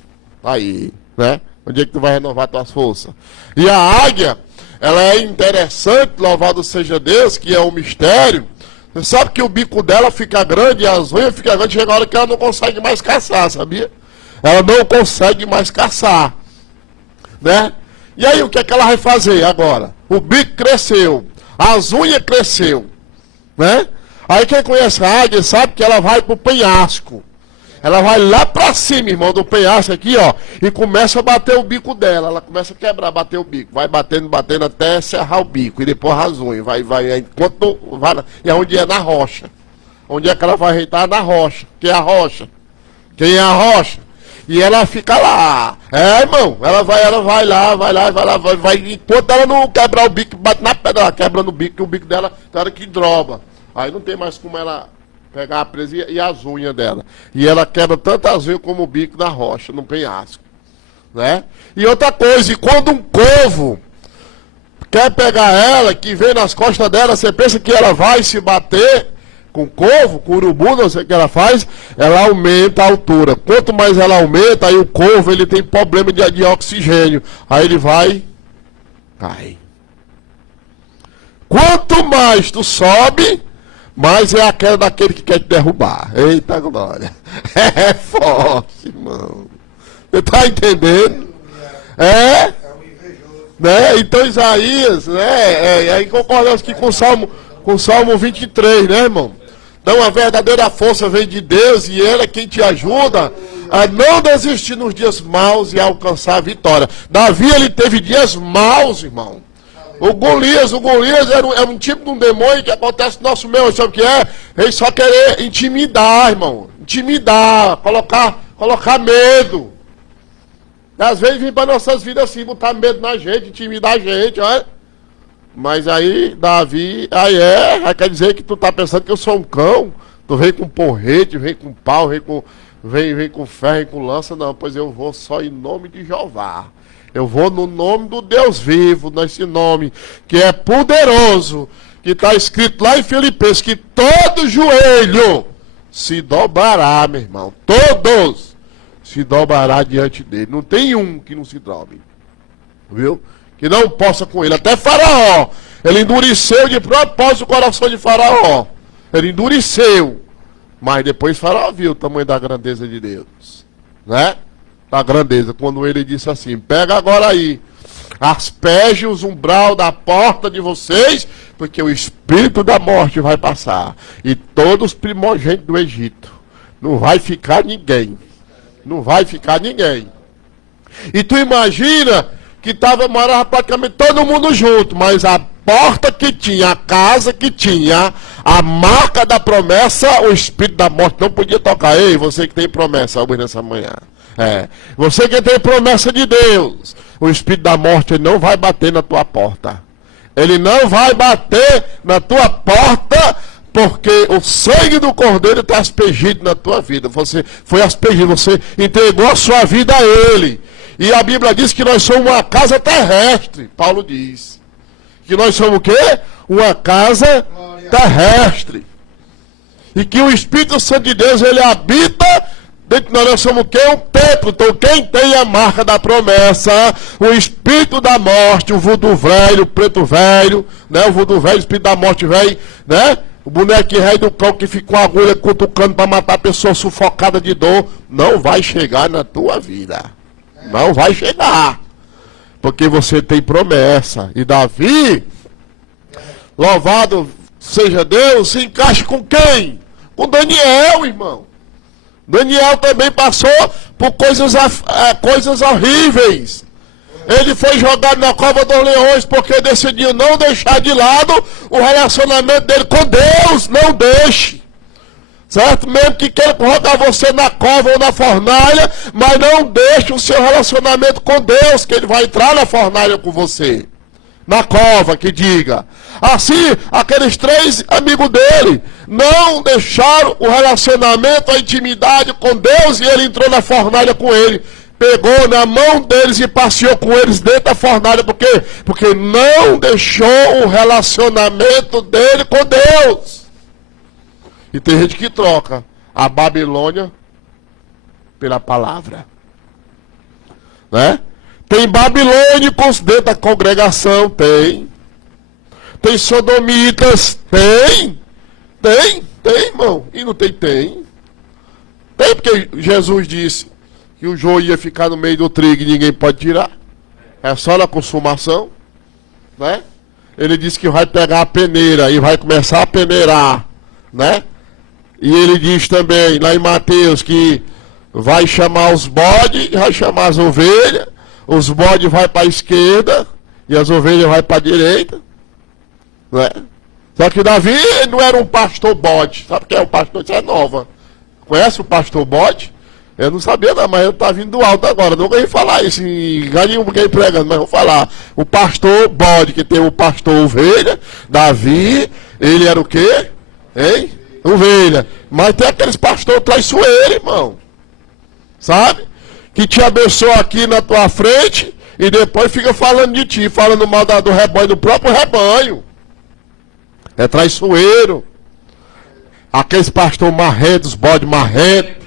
Aí, né? Onde é que tu vai renovar tuas forças? E a águia, ela é interessante, louvado seja Deus, que é um mistério. Você sabe que o bico dela fica grande e as unhas ficam grandes, chega a hora que ela não consegue mais caçar, sabia? Ela não consegue mais caçar, né? E aí, o que é que ela vai fazer agora? O bico cresceu, as unhas cresceu, né? Aí quem conhece a águia sabe que ela vai pro penhasco. Ela vai lá pra cima, irmão, do penhasco aqui, ó, e começa a bater o bico dela. Ela começa a quebrar, bater o bico. Vai batendo, batendo até serrar o bico. E depois as unhas. Vai, enquanto vai. E onde é na rocha. Onde é que ela vai reitar? Na rocha. Quem é a rocha? Quem é a rocha? E ela fica lá. É, irmão, ela vai lá. Enquanto ela não quebrar o bico, bate na pedra, ela quebra no bico, e o bico dela, tem hora que droba. Aí não tem mais como ela pegar a presa e as unhas dela. E ela quebra tanto as unhas como o bico da rocha, no penhasco. Né? E outra coisa, e quando um corvo quer pegar ela, que vem nas costas dela, você pensa que ela vai se bater com o corvo, com o urubu, não sei o que ela faz, ela aumenta a altura. Quanto mais ela aumenta, aí o corvo ele tem problema de oxigênio. Aí ele vai, cai. Quanto mais tu sobe, mas é a queda daquele que quer te derrubar. Eita glória. É forte, irmão. Você está entendendo? É? Né? Então Isaías, né? Aí concordamos aqui com o Salmo 23, né, irmão? Então a verdadeira força vem de Deus e Ele é quem te ajuda a não desistir nos dias maus e a alcançar a vitória. Davi, ele teve dias maus, irmão. O Golias era um tipo de um demônio que acontece no nosso meio, sabe o que é? Ele só querer intimidar, irmão. Intimidar, colocar medo. Às vezes vem para nossas vidas assim, botar medo na gente, intimidar a gente, olha. Mas aí, Davi, aí quer dizer que tu tá pensando que eu sou um cão? Tu vem com porrete, vem com pau, vem com ferro, vem com lança, não, pois eu vou só em nome de Jeová. Eu vou no nome do Deus vivo, nesse nome que é poderoso, que está escrito lá em Filipenses, que todo joelho se dobrará, meu irmão. Todos se dobrará diante dele. Não tem um que não se dobre. Viu? Que não possa com ele. Até Faraó. Ele endureceu de propósito o coração de Faraó. Ele endureceu. Mas depois Faraó viu o tamanho da grandeza de Deus. Né? Da grandeza, quando ele disse assim: pega agora aí, aspeje os umbral da porta de vocês, porque o espírito da morte vai passar, e todos os primogênitos do Egito, não vai ficar ninguém, não vai ficar ninguém. E tu imagina que morava praticamente todo mundo junto, mas a porta que tinha, a casa que tinha a marca da promessa, o espírito da morte não podia tocar. Ei, você que tem promessa hoje nessa manhã, você que tem promessa de Deus, o espírito da morte ele não vai bater na tua porta. Ele não vai bater na tua porta, porque o sangue do Cordeiro está aspergido na tua vida. Você foi aspergido, você entregou a sua vida a Ele. E a Bíblia diz que nós somos uma casa terrestre. Paulo diz que nós somos o quê? Uma casa terrestre. E que o Espírito Santo de Deus, ele habita dentro de nós somos o quê? Um templo. Então quem tem a marca da promessa, o espírito da morte, o voodoo velho, o preto velho, né? O voodoo velho, o espírito da morte velho, né? O bonequinho rei do cão que ficou a agulha cutucando para matar a pessoa sufocada de dor, não vai chegar na tua vida. Não vai chegar. Porque você tem promessa. E Davi, louvado seja Deus, se encaixa com quem? Com Daniel, irmão. Daniel também passou por coisas horríveis. Ele foi jogado na cova dos leões porque decidiu não deixar de lado o relacionamento dele com Deus. Não deixe. Certo? Mesmo que queira colocar você na cova ou na fornalha, mas não deixe o seu relacionamento com Deus, que ele vai entrar na fornalha com você. Na cova, que diga. Assim, aqueles 3 amigos dele não deixaram o relacionamento, a intimidade com Deus, e ele entrou na fornalha com ele. Pegou na mão deles e passeou com eles dentro da fornalha. Por quê? Porque não deixou o relacionamento dele com Deus. E tem gente que troca a Babilônia pela palavra. né? Tem babilônicos dentro da congregação, tem. Tem sodomitas, tem, irmão. E não tem, tem. Tem, porque Jesus disse que o joio ia ficar no meio do trigo e ninguém pode tirar. É só na consumação, né? Ele disse que vai pegar a peneira e vai começar a peneirar, né? E ele diz também, lá em Mateus, que vai chamar os bodes, vai chamar as ovelhas, os bodes vai para a esquerda e as ovelhas vai para a direita, né? Só que Davi não era um pastor bode, sabe o que é o pastor? Isso é nova. Conhece o pastor bode? Eu não sabia não, mas eu tá vindo do alto agora. Nunca ia falar isso em lugar nenhum porque pregando, mas vou falar. O pastor bode, que tem o pastor ovelha, Davi, ele era o quê? Hein? Ovelha. Mas tem aqueles pastores traiçoeiros, irmão. Sabe? Que te abençoa aqui na tua frente e depois fica falando de ti, falando mal do rebanho, do próprio rebanho. É traiçoeiro. Aqueles pastores marrentos, bode marrento.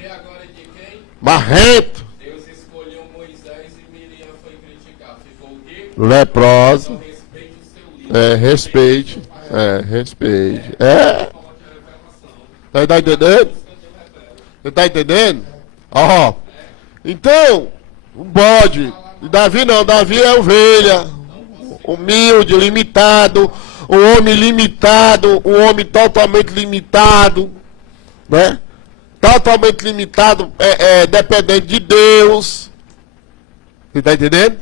Marrento. Deus escolheu Moisés e Miriam foi criticar. Ficou o quê? Leproso. Então, respeite o seu líder. Respeite. Respeite. Você tá entendendo? Você tá entendendo? Ó. Então, o bode. Davi não, Davi é ovelha. Humilde, limitado. Um homem limitado, um homem totalmente limitado, né? Totalmente limitado, dependente de Deus. Você está entendendo?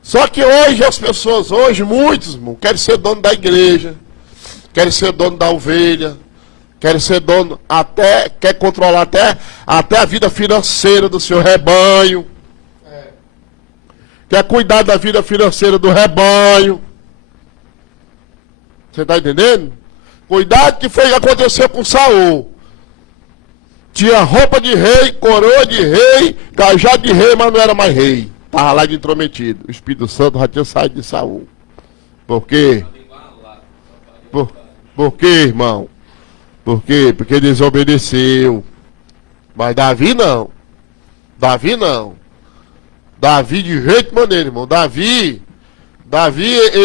Só que hoje as pessoas, muitos, irmão, querem ser dono da igreja, querem ser dono da ovelha, querem ser dono, quer controlar até a vida financeira do seu rebanho. Quer cuidar da vida financeira do rebanho. Você está entendendo? Cuidado que foi o que aconteceu com Saul. Tinha roupa de rei, coroa de rei, cajado de rei, mas não era mais rei. Estava lá de intrometido. O Espírito Santo já tinha saído de Saul. Por quê? Por quê, irmão? Por quê? Porque desobedeceu. Mas Davi não. Davi não. Davi de jeito maneiro, irmão. Davi,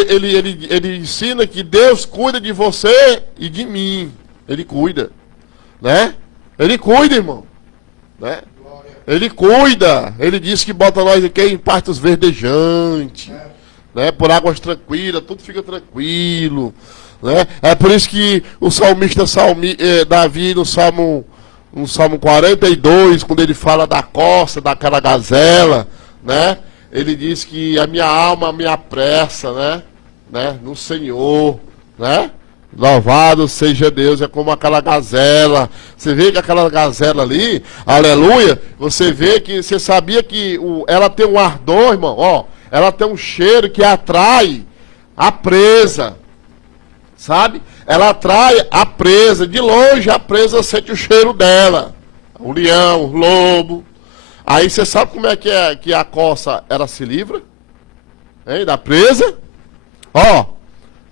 ele ensina que Deus cuida de você e de mim. Ele cuida, né? Ele cuida, irmão, né? Ele cuida. Ele diz que bota nós aqui em pastos verdejantes, né? Por águas tranquilas, tudo fica tranquilo, né? É por isso que o salmista Davi no Salmo 42, quando ele fala da costa, daquela gazela, né? Ele diz que a minha alma me apressa, né? No Senhor, né? Louvado seja Deus, é como aquela gazela. Você vê que aquela gazela ali, aleluia, você sabia que ela tem um ardor, irmão, ó, ela tem um cheiro que atrai a presa, sabe? Ela atrai a presa, de longe a presa sente o cheiro dela, o leão, o lobo. Aí você sabe como é que a coça ela se livra? Hein, da presa? Ó,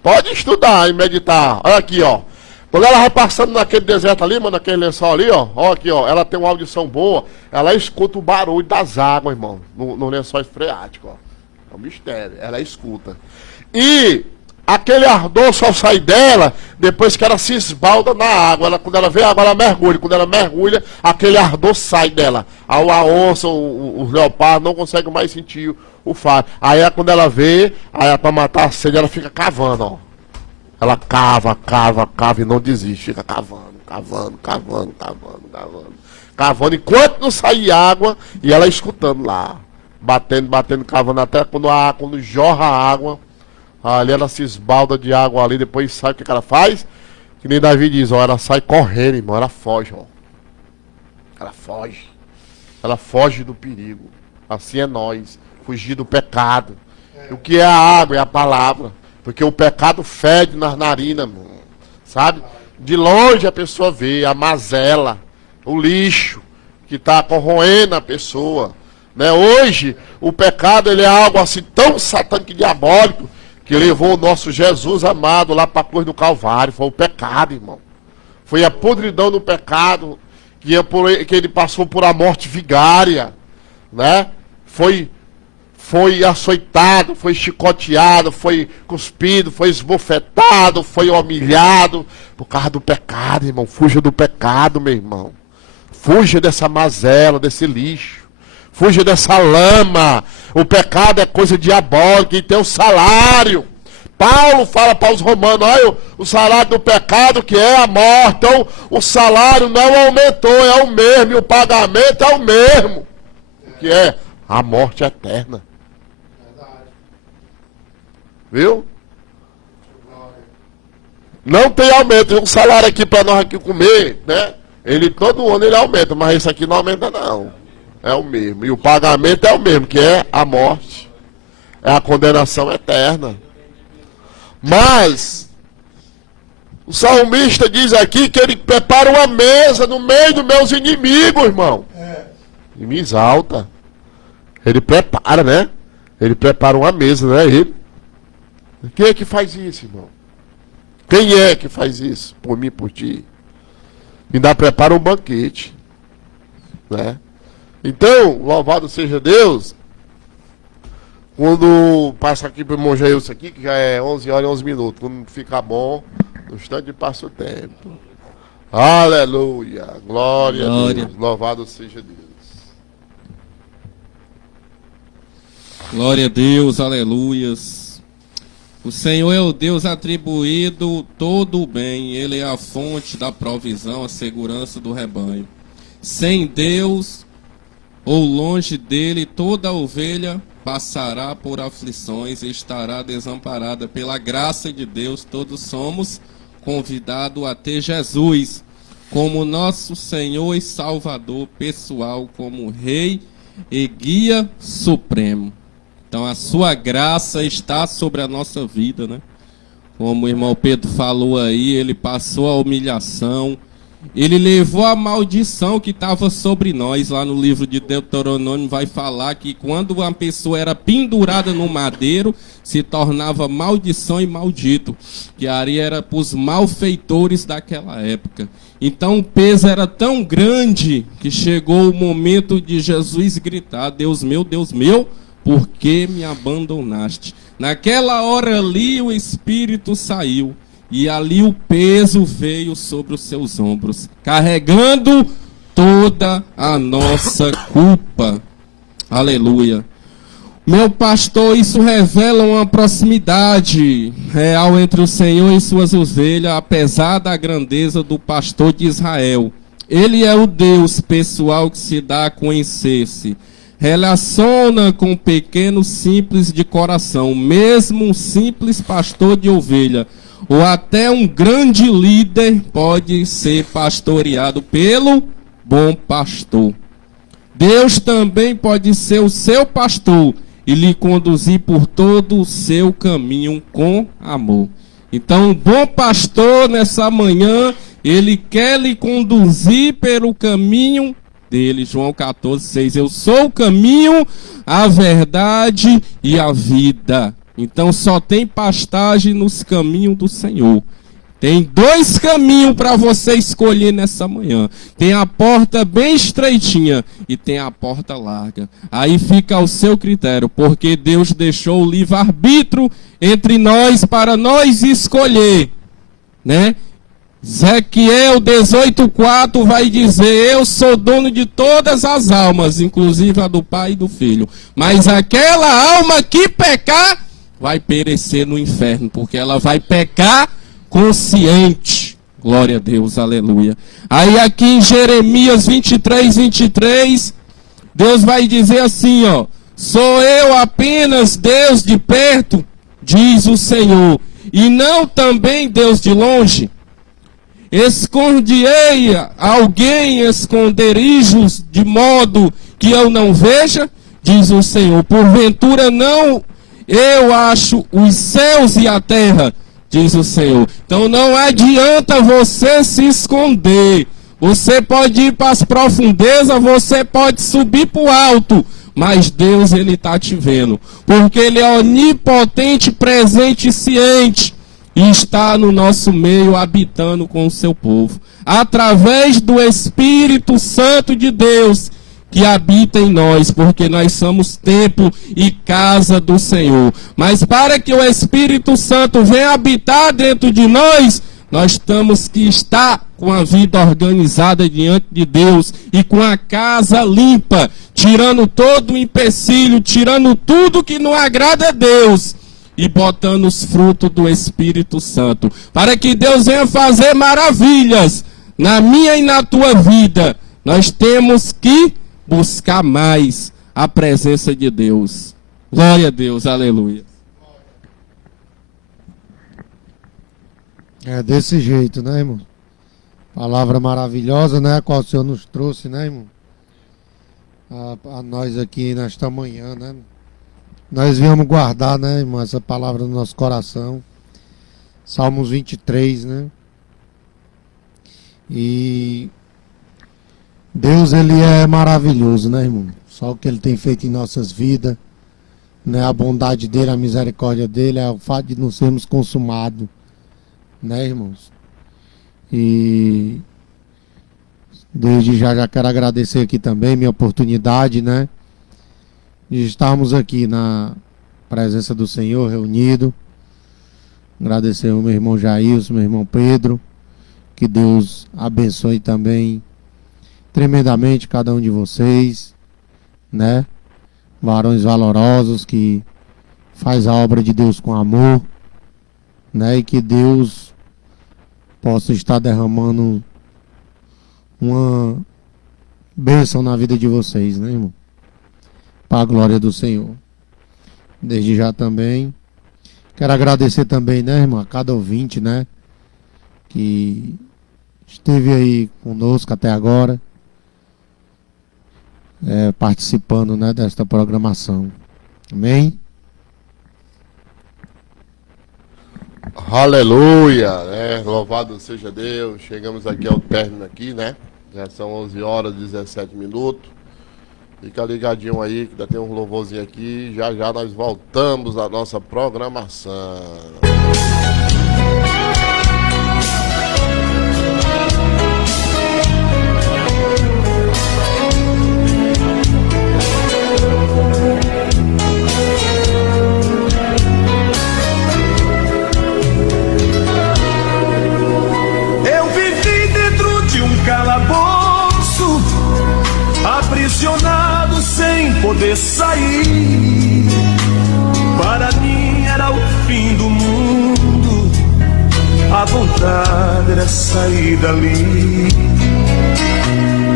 pode estudar e meditar. Olha aqui, ó. Quando ela vai passando naquele deserto ali, mano, naquele lençol ali, ó. Ó aqui, ó. Ela tem uma audição boa. Ela escuta o barulho das águas, irmão. No lençol freático, ó. É um mistério. Ela escuta. E aquele ardor só sai dela depois que ela se esbalda na água. Quando ela vê a água, ela mergulha. Quando ela mergulha, aquele ardor sai dela. A onça, os leopardos não conseguem mais sentir o faro. Aí quando ela vê, aí para matar a sede, ela fica cavando, ó. Ela cava e não desiste. Fica cavando. Cavando enquanto não sai água e ela escutando lá. Batendo, cavando até quando jorra a água. Ali ela se esbalda de água ali, depois sai, o que ela faz? Que nem Davi diz, ó, ela sai correndo, irmão, ela foge, ó. Ela foge do perigo. Assim é nós, fugir do pecado. O que é a água? É a palavra. Porque o pecado fede nas narinas, irmão, sabe? De longe a pessoa vê a mazela, o lixo que está corroendo a pessoa, né? Hoje, o pecado ele é algo assim tão satânico e diabólico, que levou o nosso Jesus amado lá para a cruz do Calvário. Foi o pecado, irmão. Foi a podridão do pecado que ele passou por a morte vigária, né? foi açoitado, foi chicoteado, foi cuspido, foi esbofetado, foi humilhado por causa do pecado, irmão. Fuja do pecado, meu irmão. Fuja dessa mazela, desse lixo. Fuja dessa lama. O pecado é coisa diabólica e tem o salário. Paulo fala para os romanos, olha, o salário do pecado que é a morte. Então, o salário não aumentou, é o mesmo, e o pagamento é o mesmo, que é a morte eterna. Viu? Não tem aumento. Um salário aqui para nós aqui comer, né? Ele todo ano ele aumenta, mas esse aqui não aumenta não. É o mesmo. E o pagamento é o mesmo, que é a morte. É a condenação eterna. Mas o salmista diz aqui que ele prepara uma mesa no meio dos meus inimigos, irmão. E me exalta. Ele prepara, né? Ele prepara uma mesa, não é ele? Quem é que faz isso, irmão? Quem é que faz isso? Por mim, por ti. Ainda prepara um banquete, né? Então, louvado seja Deus. Quando passa aqui para o irmão Jailson aqui, que já é 11 horas e 11 minutos, quando fica bom, no instante passa o tempo. Aleluia, glória a Deus, louvado seja Deus. Glória a Deus, aleluias. O Senhor é o Deus atribuído todo o bem, Ele é a fonte da provisão, a segurança do rebanho. Sem Deus, ou longe dele, toda ovelha passará por aflições e estará desamparada. Pela graça de Deus, todos somos convidados a ter Jesus como nosso Senhor e Salvador pessoal, como Rei e Guia Supremo. Então a sua graça está sobre a nossa vida, né? Como o irmão Pedro falou aí, ele passou a humilhação, ele levou a maldição que estava sobre nós. Lá no livro de Deuteronômio vai falar que quando uma pessoa era pendurada no madeiro, se tornava maldição e maldito, que ali era para os malfeitores daquela época. Então o peso era tão grande que chegou o momento de Jesus gritar: Deus meu, por que me abandonaste? Naquela hora ali o Espírito saiu. E ali o peso veio sobre os seus ombros, carregando toda a nossa culpa. Aleluia. Meu pastor, isso revela uma proximidade real entre o Senhor e suas ovelhas, apesar da grandeza do pastor de Israel. Ele é o Deus pessoal que se dá a conhecer-se. Relaciona com o pequeno simples de coração, mesmo um simples pastor de ovelha, ou até um grande líder pode ser pastoreado pelo bom pastor. Deus também pode ser o seu pastor e lhe conduzir por todo o seu caminho com amor. Então, o bom pastor, nessa manhã, ele quer lhe conduzir pelo caminho dele. João 14:6. Eu sou o caminho, a verdade e a vida. Então só tem pastagem nos caminhos do Senhor. Tem dois caminhos para você escolher nessa manhã. Tem a porta bem estreitinha e tem a porta larga. Aí fica ao seu critério, porque Deus deixou o livre-arbítrio entre nós para nós escolher, né? Ezequiel 18:4 vai dizer: eu sou dono de todas as almas, inclusive a do Pai e do Filho. Mas aquela alma que pecar vai perecer no inferno, porque ela vai pecar consciente. Glória a Deus, aleluia. Aí aqui em Jeremias 23:23, Deus vai dizer assim, ó: sou eu apenas Deus de perto, diz o Senhor, e não também Deus de longe? Escondirei alguém esconderijos de modo que eu não veja, diz o Senhor. Porventura não eu acho os céus e a terra, diz o Senhor. Então não adianta você se esconder. Você pode ir para as profundezas, você pode subir para o alto, mas Deus, ele está te vendo, porque ele é onipotente, presente e ciente, e está no nosso meio, habitando com o seu povo, através do Espírito Santo de Deus, que habita em nós, porque nós somos templo e casa do Senhor. Mas para que o Espírito Santo venha habitar dentro de nós, nós temos que estar com a vida organizada diante de Deus e com a casa limpa, tirando todo o empecilho, tirando tudo que não agrada a Deus e botando os frutos do Espírito Santo, para que Deus venha fazer maravilhas na minha e na tua vida. Nós temos que buscar mais a presença de Deus. Glória a Deus, aleluia. É desse jeito, né, irmão? Palavra maravilhosa, né? A qual o Senhor nos trouxe, né, irmão? A nós aqui nesta manhã, né? Nós viemos guardar, né, irmão, essa palavra no nosso coração. Salmos 23, né? E Deus, ele é maravilhoso, né, irmão? Só o que ele tem feito em nossas vidas, né? A bondade dele, a misericórdia dele, é o fato de não sermos consumados, né, irmãos? E desde já quero agradecer aqui também minha oportunidade, né, de estarmos aqui na presença do Senhor reunido. Agradecer ao meu irmão Jailson, meu irmão Pedro, que Deus abençoe também tremendamente cada um de vocês, né, varões valorosos que faz a obra de Deus com amor, né, e que Deus possa estar derramando uma bênção na vida de vocês, né, irmão? Para a glória do Senhor. Desde já também quero agradecer também, né, irmão, a cada ouvinte, né, que esteve aí conosco até agora, participando, né, desta programação. Amém? Aleluia, né? Louvado seja Deus. Chegamos aqui ao término aqui, né? Já são 11 horas e 17 minutos. Fica ligadinho aí, que ainda tem um louvorzinho aqui. Já já nós voltamos à nossa programação. Calabouço, aprisionado sem poder sair. Para mim era o fim do mundo, a vontade era sair dali.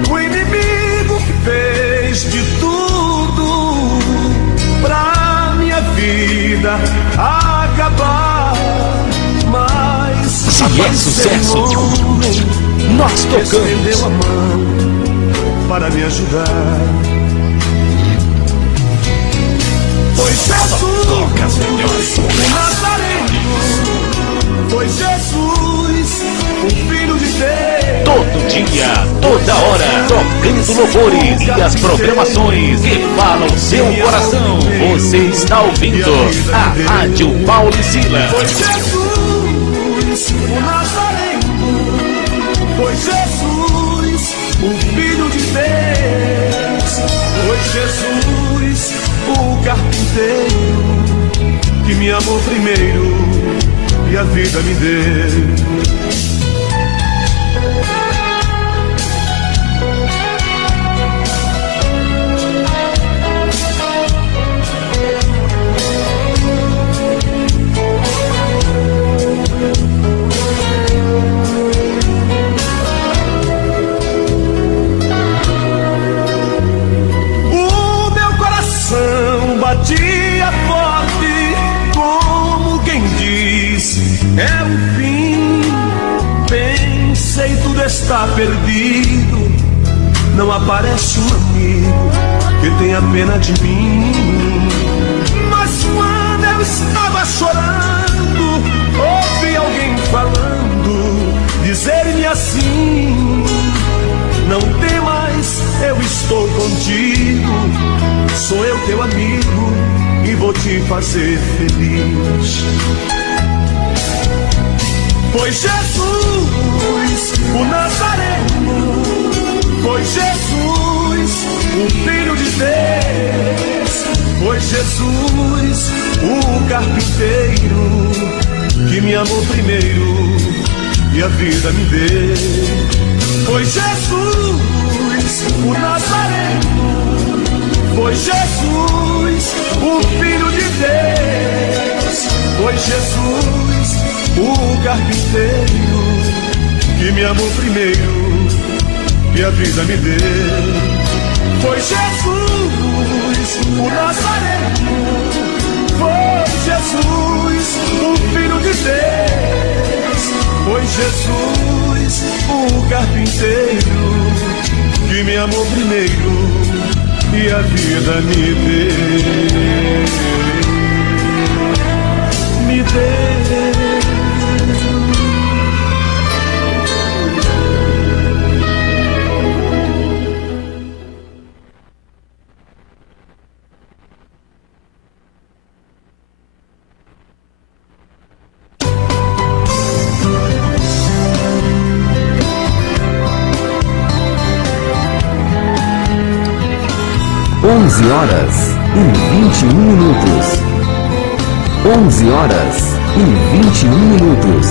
O inimigo fez de tudo pra minha vida acabar, mas se é sucesso, nós tocamos. Estendeu a mão para me ajudar. Foi Jesus, toca, Senhor, o Nazareno. Foi Jesus, o Filho de Deus. Todo dia, toda hora, tocando louvores e as programações que falam seu coração. Você está ouvindo a Rádio Paulo e Silas. Foi Jesus, o Nazareno. Foi Jesus, o Filho de Deus. Foi Jesus, o carpinteiro, que me amou primeiro e a vida me deu. Batia forte, como quem diz, é o fim. Pensei tudo está perdido, não aparece um amigo que tenha pena de mim. Mas quando eu estava chorando, ouvi alguém falando, dizer-me assim: não temas, eu estou contigo. Sou eu teu amigo e vou te fazer feliz. Foi Jesus, o Nazareno. Foi Jesus, o Filho de Deus. Foi Jesus, o carpinteiro, que me amou primeiro e a vida me deu. Foi Jesus, o Nazareno. Foi Jesus, o Filho de Deus. Foi Jesus, o carpinteiro, que me amou primeiro e a vida me deu. Foi Jesus, o Nazareno. Foi Jesus, o Filho de Deus. Foi Jesus, o carpinteiro, que me amou primeiro e a vida me deu. Me deu. 11 horas e 21 minutos. 11 horas e 21 minutos.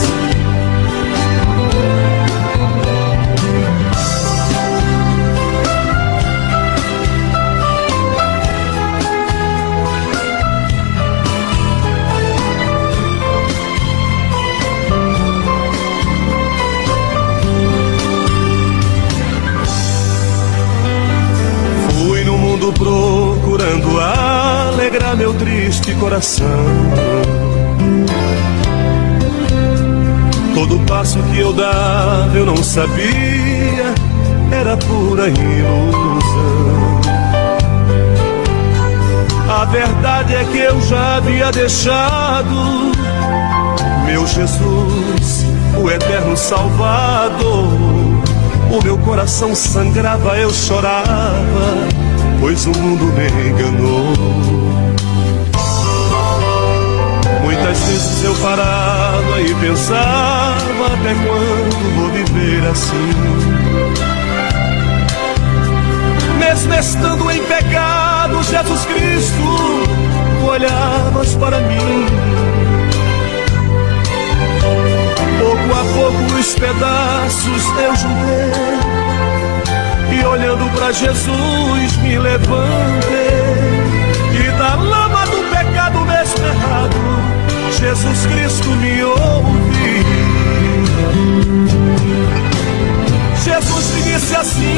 Procurando alegrar meu triste coração. Todo passo que eu dava eu não sabia, era pura ilusão. A verdade é que eu já havia deixado meu Jesus, o eterno Salvador. O meu coração sangrava, eu chorava, pois o mundo me enganou. Muitas vezes eu parava e pensava, até quando vou viver assim? Mesmo estando em pecado, Jesus Cristo, tu olhavas para mim. Pouco a pouco os pedaços eu juntei, e olhando pra Jesus me levantei. E da lama do pecado mesmo errado, Jesus Cristo me ouviu. Jesus me disse assim: